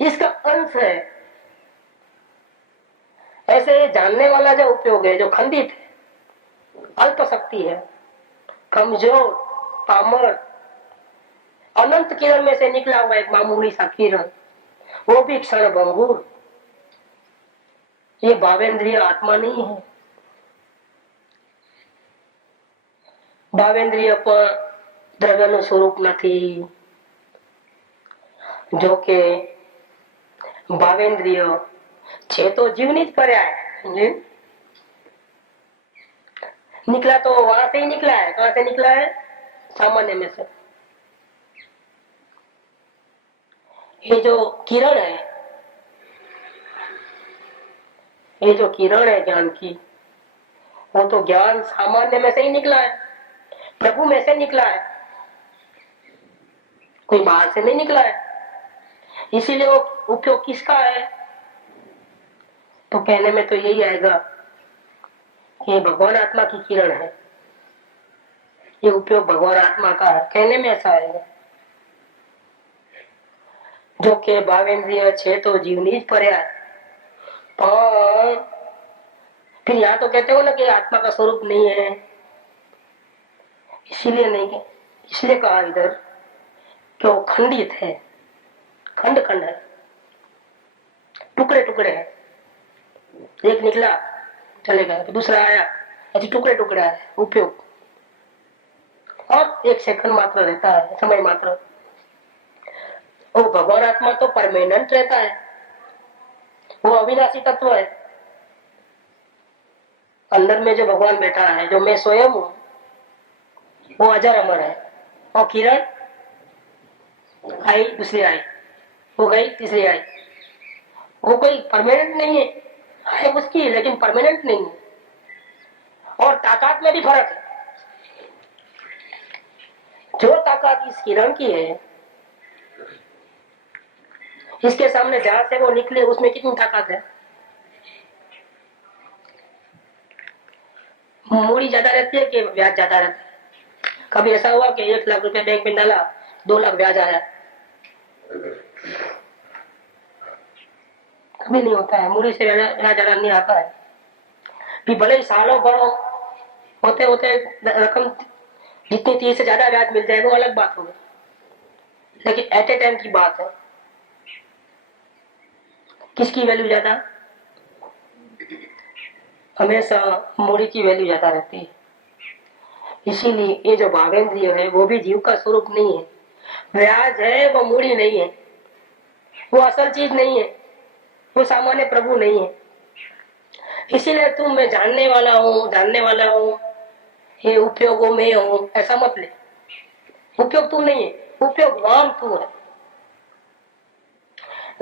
इसका अंश है। ऐसे जानने वाला जो उपयोग है, जो खंडित है, अल्प शक्ति है, कमजोर, पामर, अनंत किरण में से निकला हुआ एक मामूली सा किरण, वो भी क्षण भंगुर, ये भावेंद्रिय आत्मा नहीं है। भावेंद्रिय पर દ્રવ્યનું સ્વરૂપ નથી, જો કે ભાવેન્દ્રિય છે તો જીવની જ पर्या है। निकला तो वहां से ही निकला है। कहां से निकला है? सामान्य में से। ये जो किरण है, ये जो किरण है ज्ञान की, वो तो ज्ञान सामान्य में से ही निकला है, प्रभु में से निकला है, कोई बाहर से नहीं निकला है। इसीलिए वो उपयोग किसका है? तो कहने में तो यही आएगा कि भगवान आत्मा की किरण है, ये उपयोग भगवान आत्मा का है, कहने में ऐसा आएगा। जो के भावेंद्रिय छे तो जीवनी पर्या, फिर यहाँ तो कहते हो ना कि आत्मा का स्वरूप नहीं है, इसीलिए नहीं, इसलिए कहा इधर कि वो खंडित है, खंड खंड है, टुकड़े टुकड़े है। एक निकला चले गए, दूसरा आया, ऐसे टुकड़े टुकड़े है उपयोग, और एक सेकंड मात्र रहता है, समय मात्र। वो भगवान आत्मा तो परमानेंट रहता है, वो अविनाशी तत्व है। अंदर में जो भगवान बैठा है, जो मैं स्वयं हूं, वो अजर अमर है। और किरण आई, दूसरी आई, वो गई, तीसरी आई, वो कोई परमानेंट नहीं है उसकी, लेकिन परमानेंट नहीं है। और ताकत में भी फर्क है। जो ताकत इस किरण की है, इसके सामने जहां से वो निकले उसमें कितनी ताकत है? मूड़ी ज्यादा रहती है कि ब्याज ज्यादा रहता है? कभी ऐसा हुआ कि 1 लाख रुपए बैंक में डाला, 2 लाख ब्याज आया? कभी नहीं होता है। मूड़ी से ब्याज ज्यादा नहीं आता है। भी भले ही सालों भरों होते होते रकम जितनी थी से ज्यादा ब्याज मिल जाए, वो अलग बात होगी, लेकिन एट ए टाइम की बात है। किसकी वैल्यू ज्यादा? हमेशा मूड़ी की वैल्यू ज्यादा रहती है। इसीलिए ये जो भावेंद्रिय है, वो भी जीव का स्वरूप नहीं है। ब्याज है, वो मूड़ी नहीं है, वो असल चीज नहीं है, वो सामान्य प्रभु नहीं है। इसीलिए तुम मैं जानने वाला हूँ, ये उपयोगों में हूँ, ऐसा मत ले। उपयोग तू नहीं है, उपयोगवान तू है।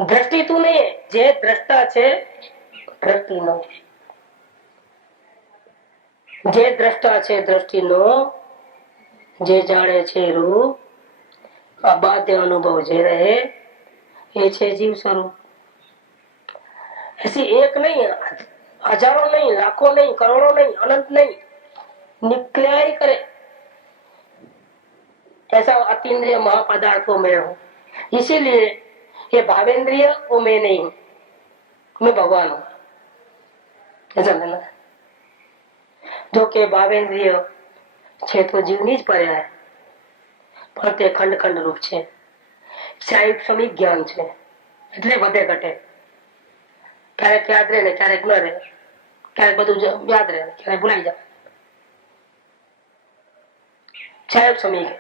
दृष्टि तू नहीं है, जे દ્રષ્ટા છે દ્રષ્ટિ નો, જે દ્રષ્ટા છે દ્રષ્ટિ નો, જે જાણે છે રૂપ, અબાધ્ય અનુભવ જે રહે, ये छे जीव स्वरूप। ऐसी एक नहीं है, हजारों नहीं, लाखों नहीं, करोड़ों नहीं, अनंत नहीं, निकला ही करे ऐसा अतीन्द्रिय महापदार्थों में हूँ। इसीलिए ये भावेंद्रिय वो मैं नहीं हूं, मैं भगवान हूं, ऐसा लेना। जो के भावेंद्रिय छे तो जीवनी ज पर्या है, पण ते खंड खंड रूप छे, साहित्यमिक ज्ञान छे, એટલે વધે ઘટે, ક્યારેક યાદ રહે ને ક્યારેક ન રહે, ક્યારેક બધું યાદ રહે, ક્યારેક ભૂલાઈ જાય, સાહેબ સમીક।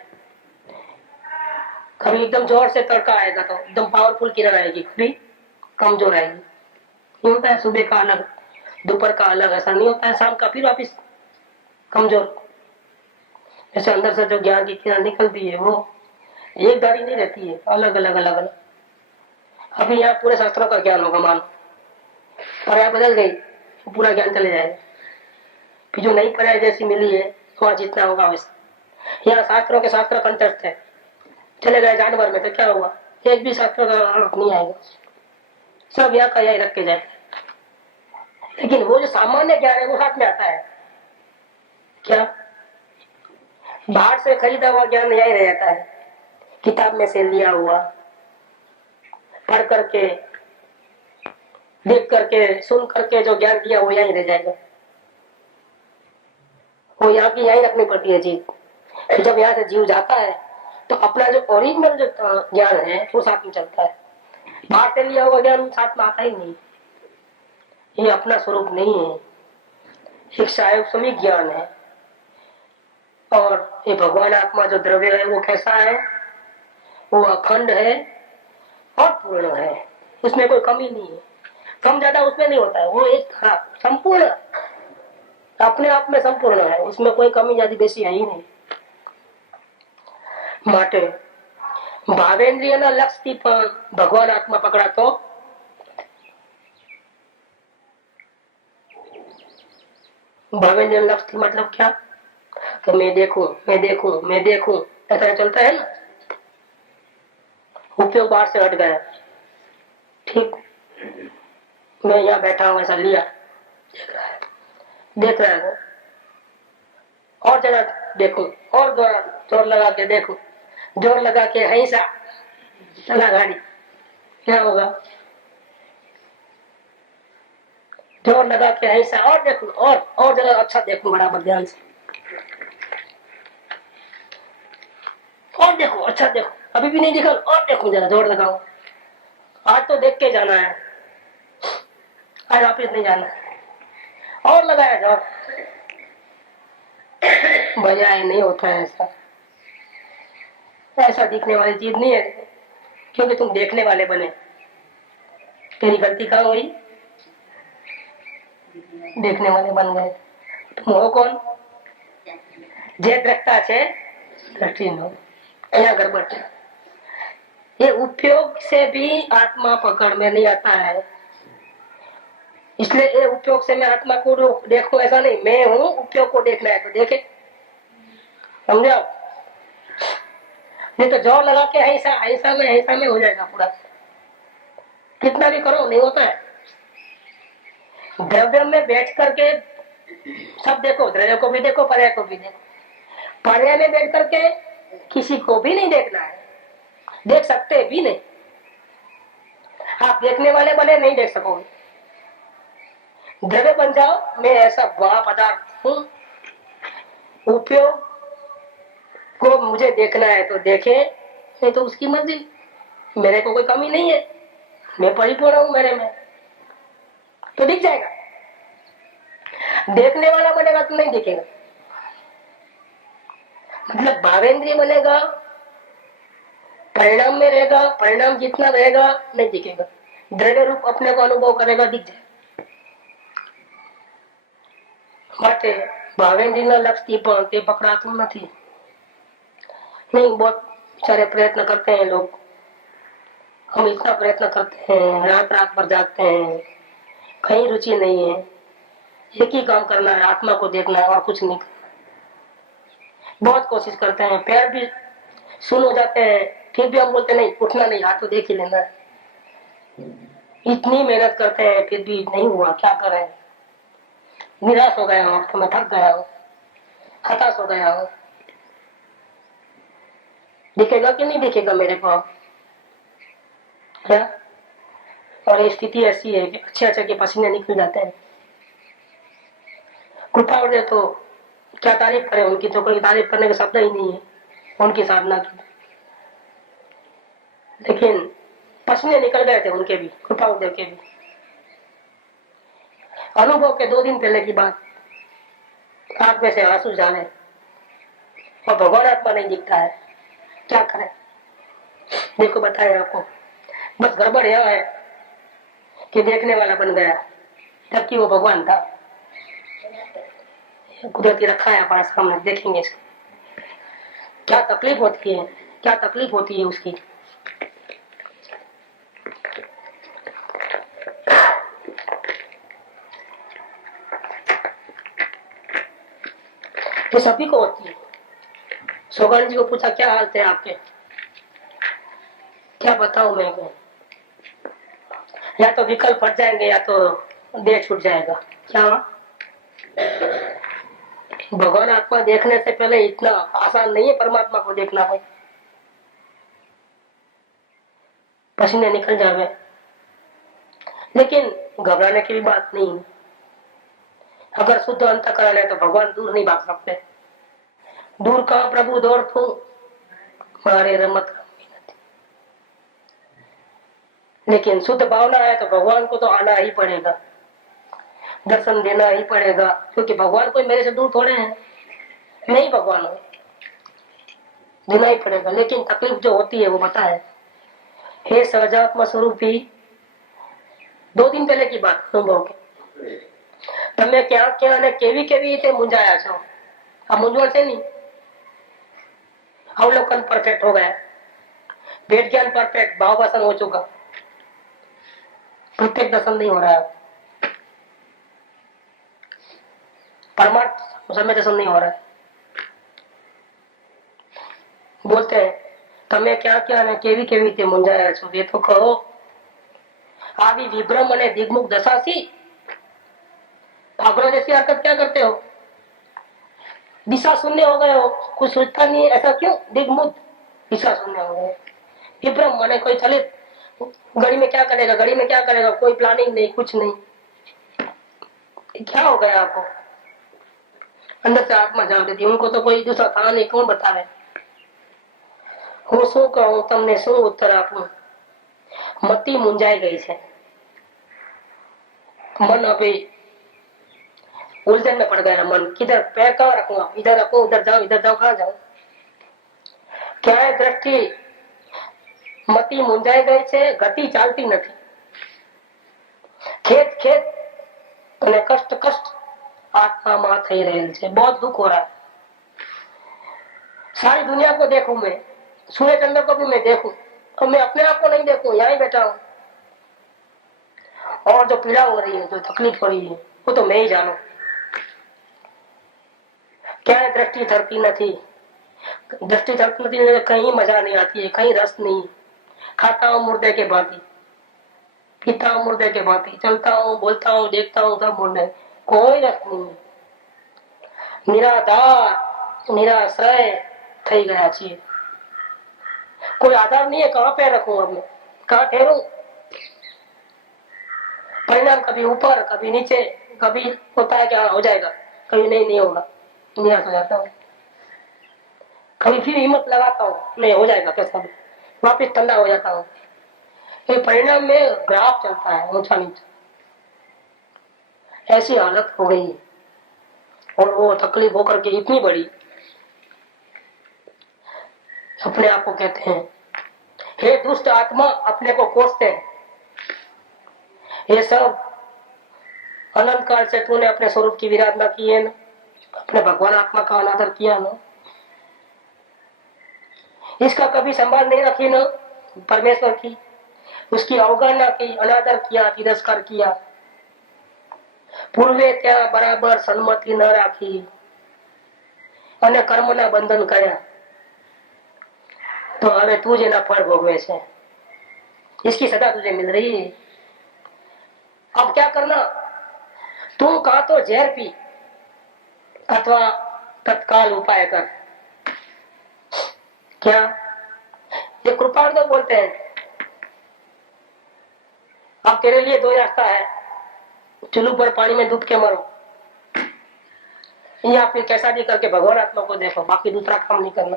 कभी एकदम जोर से तड़का आएगा तो एकदम पावरफुल किरण आएगी, कभी कमजोर आएगी। नहीं होता है सुबह का अलग, दोपहर का अलग, ऐसा नहीं होता है। शाम का फिर वापिस कमजोर। जैसे अंदर से जो ज्ञान की किरण निकलती है वो एक दाढ़ी नहीं रहती है, अलग अलग अलग अलग। अभी यहाँ पूरे शास्त्रों का ज्ञान होगा मानो, और यहाँ बदल गई तो पूरा ज्ञान चले जाएगा। फिर जो नई पर्याय जैसी मिली है वहाँ जितना होगा वैसा। यहाँ शास्त्रों के शास्त्र कंठस्थ है, चले गए जानवर में तो क्या हुआ, एक भी शास्त्र का अर्थ नहीं आएगा, सब यहाँ का यही रख के जाए। लेकिन वो जो सामान्य ज्ञान है वो हाथ में आता है। क्या बाहर से खरीदा हुआ ज्ञान यही रह जाता है, किताब में से लिया हुआ, पढ़ करके, देख करके, सुन करके जो ज्ञान दिया वो यही रह जाएगा। वो यहाँ की यही रखनी पड़ती है चीज। जब यहाँ से जीव जाता है तो अपना जो ओरिजिनल जो ज्ञान है वो साथ में चलता है। बाहर से लिया हुआ ज्ञान साथ में आता ही नहीं, ये अपना स्वरूप नहीं है, एक सायुक्ष्मिक ज्ञान है। और ये भगवान आत्मा जो द्रव्य है वो कैसा है, वो अखंड है और पूर्ण है, उसमें कोई कमी नहीं है, कम ज्यादा उसमें नहीं होता है। वो एक संपूर्ण, अपने आप में संपूर्ण है, उसमें कोई कमी ज्यादा बेसी है ही नहीं। માટે ભાવેન્દ્રિયના લક્ષથી પણ ભગવાન આત્મા પકડાતો भावेंद्रिय लक्ष्य थी मतलब क्या, कि मैं देखूं मैं देखूं मैं देखूं, ऐसा चलता है ना। उपयोग बाहर से हट गया, ठीक, मैं यहाँ बैठा हूँ ऐसा लिया, देख रहा है वो, और जरा देखूं, और जोर लगा के देखूं, जोर लगा के ऐसा चला गाड़ी, क्या होगा, जोर लगा के ऐसा और देखूं, और जरा अच्छा देखूं बराबर ध्यान से, और देखो अच्छा देखो, अभी भी नहीं देखा, और देखो जरा जोर लगाओ। आज तो देख के जाना है, आज वापिस नहीं जाना है, और लगाया जोर, बजाय नहीं होता है ऐसा। ऐसा दिखने वाली चीज नहीं है, क्योंकि तुम देखने वाले बने। तेरी गलती कहाँ हुई, देखने वाले बन गए। तुम हो कौन, जे दृष्टा छे दृष्टिहीन, यहाँ गड़बड़ है। ये उपयोग से भी आत्मा पकड़ में नहीं आता है, इसलिए ये उपयोग से मैं आत्मा को देखूं ऐसा नहीं, मैं हूँ, उपयोग को देखना है तो देखे, समझे आप। नहीं तो जोर लगा के ऐसा ऐसा में हो जाएगा पूरा, कितना भी करो नहीं होता है। द्रव्य में बैठ करके सब देखो, द्रव्य को भी देखो, पर्याय को भी देखो। पर्याय में बैठ करके किसी को भी नहीं देखना है, देख सकते भी नहीं, आप देखने वाले बने नहीं देख सकोगे। द्रव्य बन जाओ, मैं ऐसा बड़ा पदार्थ हूं, उपयोग को मुझे देखना है तो देखे, नहीं तो उसकी मर्जी, मेरे को कोई कमी नहीं है, मैं परिपूर्ण हूं मेरे में, तो दिख जाएगा। देखने वाला बनेगा तो नहीं दिखेगा, मतलब भावेंद्रिय बनेगा, परिणाम में रहेगा, परिणाम जितना रहेगा नहीं दिखेगा, द्रव्य रूप अपने को अनुभव करेगा, दिख जाए। માટે ભાવેન્દ્રીના લક્ષથી પણ તે પકડાતું નથી। नहीं, बहुत सारे प्रयत्न करते हैं लोग, हम इतना प्रयत्न करते हैं, रात रात भर जागते हैं, कहीं रुचि नहीं है, एक ही काम करना है, आत्मा को देखना है और कुछ नहीं करना। बहुत कोशिश करते हैं, पैर भी सुन हो जाते हैं, फिर भी हम बोलते नहीं, उठना नहीं, हाथ तो देख ही लेना है। इतनी मेहनत करते हैं फिर भी नहीं हुआ, क्या करें, निराश हो गया हूँ, तो मैं थक गया हूँ, हताश हो गया हूँ। दिखेगा कि नहीं दिखेगा मेरे को, क्या? और ये स्थिति ऐसी है कि अच्छे अच्छे के पसीने निकल जाते हैं। कृपा हो जाए तो क्या तारीफ करें उनकी, तो कोई तारीफ करने का शब्द ही नहीं है उनकी साधना की। लेकिन पसीने निकल गए थे उनके भी, कृपा उदय के भी। अनुभव के 2 दिन पहले की बात, आंख में से आंसू जाने और भगवान आत्मा नहीं दिखता है, क्या करें। देखो बताया आपको, बस गड़बड़ यह है कि देखने वाला बन गया जबकि वो भगवान था। कुदरती रखा है हमारे सामने, देखेंगे इसको क्या तकलीफ होती है, क्या तकलीफ होती है उसकी। तो सभी को होती है। सोगन जी को पूछा क्या हाल थे आपके, क्या बताऊं मैं को? या तो विकल्प फट जाएंगे या तो देह छूट जाएगा। क्या भगवान आत्मा देखने से पहले इतना आसान नहीं है परमात्मा को देखना है, पसीने निकल जावे। लेकिन घबराने की भी बात नहीं है। अगर शुद्ध अंतःकरण है तो भगवान दूर नहीं भाग सकते। दूर कहाँ प्रभु दौड़ तू मारे रमत। लेकिन शुद्ध भावना है तो भगवान को तो आना ही पड़ेगा, दर्शन देना ही पड़ेगा, क्योंकि भगवान कोई मेरे से दूर थोड़े हैं, नहीं भगवान है, देना ही पड़ेगा। लेकिन तकलीफ जो होती है वो बताए। हे सहजात्मा स्वरूप ही 2 दिन पहले की बात अनुभव की, તમે ક્યાં ક્યાં અને કેવી કેવી રીતે મૂંઝાયા છો। આ મૂંઝવણ છે નહીં, अवलोकन परफेक्ट हो गया, भेद ज्ञान परफेक्ट, भाव वासन हो चुका, प्रत्येक दर्शन नहीं हो रहा है, परमार्थ समय दर्शन नहीं हो रहा है। बोलते हैं તમે ક્યાં ક્યાં અને કેવી કેવી રીતે મૂંઝાયા છો, એ તો કહો। આવી વિભ્રમ અને દિગ્મુખ દશાથી पागलों जैसी हरकत क्या करते हो, दिशा शून्य हो गए हो, कुछ सोचता नहीं है, ऐसा क्यों? दिग्मुख दिशा शून्य हो गए, विभ्रम माने कोई चलित, घड़ी में क्या करेगा, घड़ी में क्या करेगा, कोई प्लानिंग नहीं, कुछ नहीं। क्या हो गया आपको? अंदर से आत्मा जाग देती, उनको तो कोई दूसरा था नहीं, कौन बतावे। હું શું કહું તમને, શું ઉત્તર આપું? મતિ મૂંઝાઈ ગઈ છે, मन अभी उलझन में पड़ गया। मन किधर पैर कहाँ रखूंगा, इधर रखूं, इधर जाओ, कहाँ जाऊं? क्या है दृष्टि, मति मुंजाई गई છે, गति चालती નથી। खेत खेत અને कष्ट कष्ट आत्मा થઈ રહેલ છે, बहुत दुख हो रहा है। सारी दुनिया को देखूं मैं, सूर्य चंद्र को भी मैं देखूं, तो मैं अपने आप को नहीं देखूं, यहाँ ही बैठा हूं। और जो पीड़ा हो रही है, जो तकलीफ हो रही है, वो तो मैं ही जानू। क्या है दृष्टि धरती नहीं, दृष्टि धरती नहीं, कहीं मजा नहीं आती है, कहीं रस नहीं। खाता हूँ मुर्दे के भांति, पीता हूँ मुर्दे के भांति, चलता हूँ, बोलता हूँ, देखता हूँ, सब मुर्दे, कोई रस नहीं। निराधार निराश्रय થઈ ગયા છીએ, कोई आधार नहीं है। कहाँ पे रखूं अब मैं, कहाँ ठहरूं? परिणाम कभी ऊपर कभी नीचे, कभी होता है कि हाँ हो जाएगा, कभी नहीं होगा, निराश हो जाता हूँ। कभी फिर हिम्मत लगाता हूँ, नहीं हो जाएगा कैसा भी, वापिस ठंडा हो जाता हूँ। ये परिणाम में ग्राफ चलता है ऊंचा नीचा, ऐसी हालत हो गई। और वो तकलीफ होकर के इतनी बड़ी, अपने आप को कहते हैं हे दुष्ट आत्मा, अपने को कोसते हैं। ये सब अनंत काल से तूने अपने स्वरूप की विराधना की है ना, अपने भगवान आत्मा का अनादर किया ना, इसका कभी संभाल नहीं रखी ना परमेश्वर की, उसकी अवगणना की, अनादर किया, तिरस्कार किया, पूर्वे त्या बराबर सन्मति न राखी અને કર્મના બંધન કર્યા, तो હવે તું જેના ફળ ભોગવે છે, इसकी सजा तुझे मिल रही है। अब क्या करना, तू का तो जहर पी अथवा तत्काल उपाय कर। क्या ये कृपाणु बोलते हैं, अब तेरे लिए 2 रास्ता है, चुल्लू पर पानी में डूब के मरो, या फिर कैसा भी करके भगवान आत्मा को देखो, बाकी दूसरा काम नहीं करना।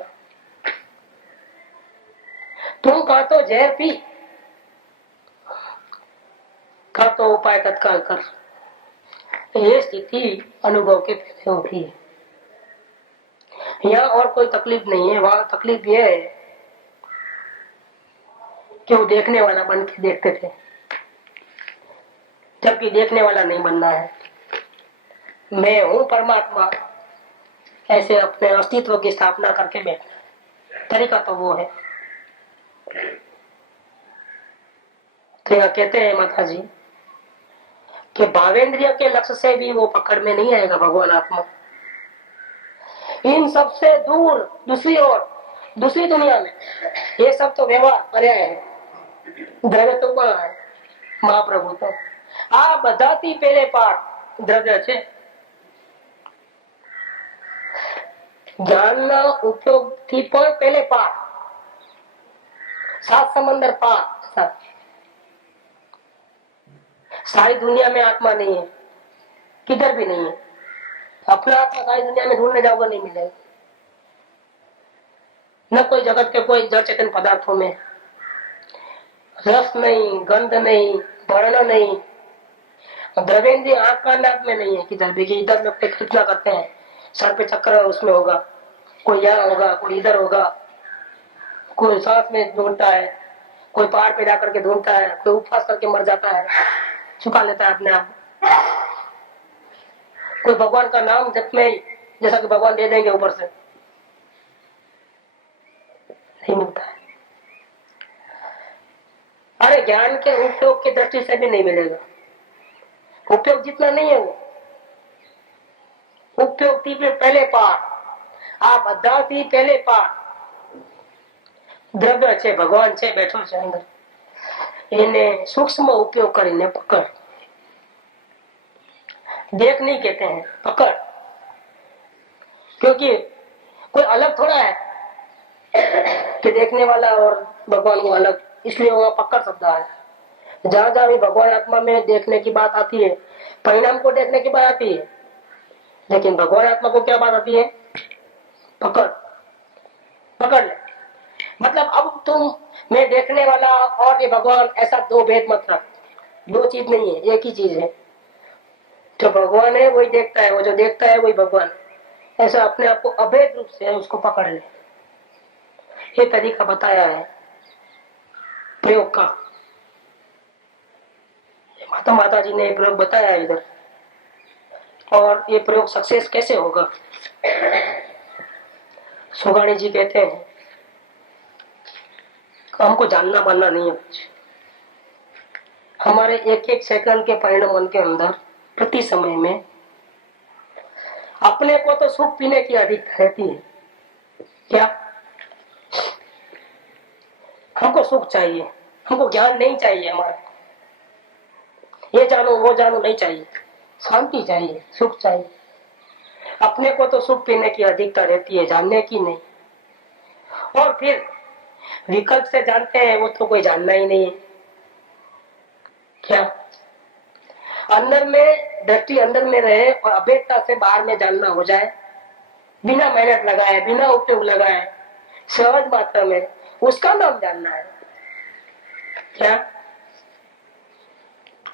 तुम का तो जहर पी, का तो उपाय तत्काल कर। ये स्थिति अनुभव के पहले होती है। यहाँ और कोई तकलीफ नहीं है, वहां तकलीफ ये है कि वो देखने वाला बन के देखते थे, जबकि देखने वाला नहीं बनना है। मैं हूं परमात्मा, ऐसे अपने अस्तित्व की स्थापना करके बैठना, तरीका तो वो है। तो यहाँ कहते हैं माता जी कि भावेंद्रिय के लक्ष्य से भी वो पकड़ में नहीं आएगा भगवान आत्मा। इन सबसे दूर दूसरी ओर, दूसरी दुनिया में ये सब तो व्यवहार पर्याय है, द्रव्य तो बड़ा है। महाप्रभु तो आ बधाती पहले पार द्रव्य છે, જ્ઞાનના ઉપયોગથી પણ પહેલે પાર, सात समंदर पार। सारी दुनिया में आत्मा नहीं है, किधर भी नहीं है। अपना आत्मा सारी दुनिया में ढूंढने जाओगे नहीं मिलेगा, न कोई जगत के कोई जड़ चेतन पदार्थों में रस नहीं, गंध नहीं, वर्ण नहीं, द्रव्येंद्रिय आंख कान नाक में नहीं है किधर भी। इधर लोग कल्पना करते हैं सर पे चक्कर उसमें होगा, कोई यहाँ होगा, कोई इधर होगा, कोई सांस में ढूंढता है, कोई पहाड़ पे जाकर के ढूंढता है, कोई उपवास करके मर जाता है, छुपा लेता है अपने आप। कोई भगवान का नाम जप में जैसा कि भगवान दे देंगे ऊपर से, नहीं मिलता है। अरे ज्ञान के उपयोग की दृष्टि से भी नहीं मिलेगा। उपयोग जितना नहीं है वो उपयोग थी पहले पार, आ बधा थी पहले पार। દ્રવ્ય છે, ભગવાન છે બેઠો છે અંદર, એને सूक्ष्म उपयोग કરીને પકડ। देख नहीं कहते हैं, पकड़, क्योंकि कोई अलग थोड़ा है कि देखने वाला और भगवान को अलग, इसलिए वहां पकड़ शब्द आया। जहां जहां भी भगवान आत्मा में देखने की बात आती है, परिणाम को देखने की बात आती है, लेकिन भगवान आत्मा को क्या बात आती है? पकड़, पकड़ ले। मतलब अब तुम मैं देखने वाला और ये भगवान, ऐसा दो भेद मत रख, दो चीज नहीं है, एक ही चीज है। जो भगवान है वही देखता है, वो जो देखता है वही भगवान है। ऐसा अपने आप को अभेद रूप से उसको पकड़ ले, ये तरीका बताया है प्रयोग का। माता जी ने प्रयोग बताया है इधर, और ये प्रयोग सक्सेस कैसे होगा? सुगाणी जी कहते हैं हमको जानना मानना नहीं है कुछ, हमारे एक एक सेकंड के परिणाम मन के अंदर प्रति समय में अपने को तो सुख पीने की अधिकता रहती है। क्या हमको सुख चाहिए, हमको ज्ञान नहीं चाहिए, हमारा ये जानो वो जानो नहीं चाहिए, शांति चाहिए, सुख चाहिए। अपने को तो सुख पीने की अधिकता रहती है, जानने की नहीं। और फिर विकल्प से जानते हैं, वो तो कोई जानना ही नहीं है। क्या अंदर में दृष्टि अंदर में रहे और अभेदता से बाहर में जानना हो जाए, बिना मेहनत लगाए, बिना उपयोग लगाए, सहज मात्रा में, उसका नाम जानना है। क्या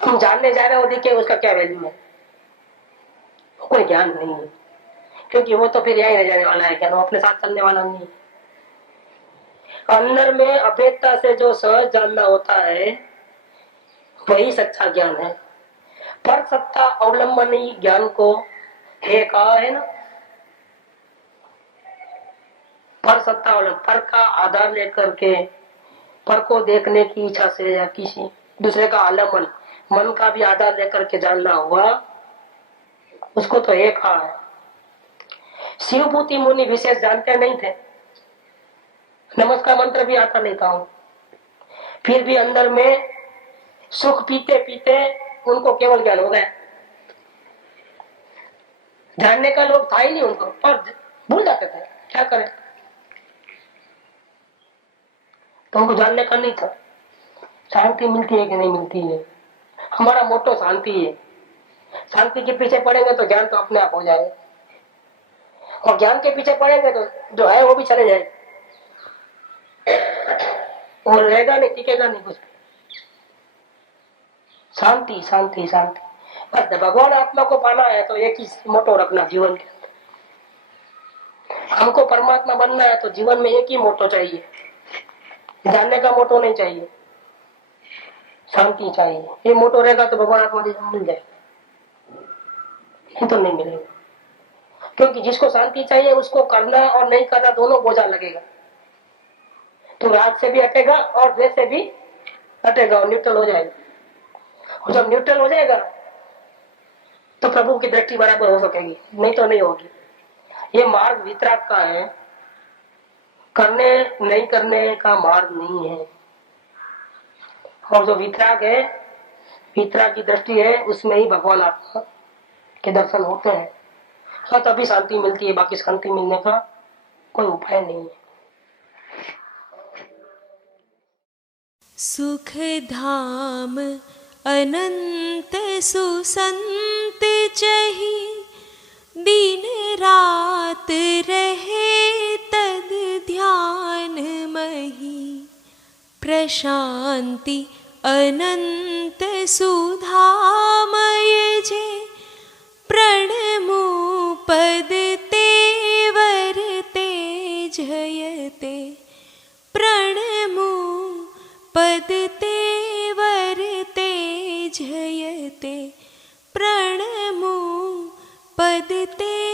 तुम जानने जा रहे हो, देखिए उसका क्या वैल्यू है? कोई ज्ञान नहीं है, क्योंकि वो तो फिर यही रह जाने वाला है, क्या वो अपने साथ चलने वाला नहीं है। अंदर में अभेदता से जो सहज जानना होता है वही सच्चा ज्ञान है। पर सत्ता अवलंबनी ज्ञान को है कहा है ना, पर सत्ता अवलंबन, पर का आधार लेकर के, पर को देखने की इच्छा से या किसी दूसरे का आलम्बन, मन का भी आधार लेकर के जानना हुआ, उसको तो एक कहा है। शिवभूति मुनि विशेष जानते नहीं थे, नमस्कार मंत्र भी आता नहीं था, फिर भी अंदर में सुख पीते पीते उनको केवल ज्ञान हो गया। जानने का लोग था ही नहीं उनको, पर भूल जाते थे, क्या करें? तो उनको जानने का नहीं था। शांति मिलती है कि नहीं मिलती है? हमारा मोटो शांति है। शांति के पीछे पड़ेंगे तो ज्ञान तो अपने आप हो जाएगा, और ज्ञान के पीछे पड़ेंगे तो जो है वो भी चले जाएगा, और रहेगा नहीं, टिकेगा नहीं कुछ। शांति शांति शांति, बस भगवान आत्मा को पाना है तो एक ही मोटो रखना जीवन के अंदर। हमको परमात्मा बनना है तो जीवन में एक ही मोटो चाहिए, जानने का मोटो नहीं चाहिए। शांति चाहिए। ये मोटो रहेगा तो भगवान आत्मा मिल जाए, नहीं तो नहीं मिलेगा। क्योंकि जिसको शांति चाहिए उसको करना और नहीं करना दोनों बोझा लगेगा। तो राग से भी हटेगा और द्वेष से भी हटेगा और न्यूट्रल हो जाएगा। और जब न्यूट्रल हो जाएगा तो प्रभु की दृष्टि बराबर हो सकेगी, नहीं तो नहीं होगी। ये मार्ग वितराग का है, करने नहीं करने का मार्ग नहीं है। और जो वितराग है, वितराग की दृष्टि है, उसमें ही भगवान आत्मा के दर्शन होते हैं। हाँ, तभी शांति मिलती है, बाकी शांति मिलने का कोई उपाय नहीं है। सुख धाम अनंत सुसंत चही, दिन रात रहे तद ध्यान मही। प्रशांति अनंत सुधामय जे, प्रणमो पद तेवर तेजयते। प्रणमो पद तेवर तेजयते। प्रणमो पद ते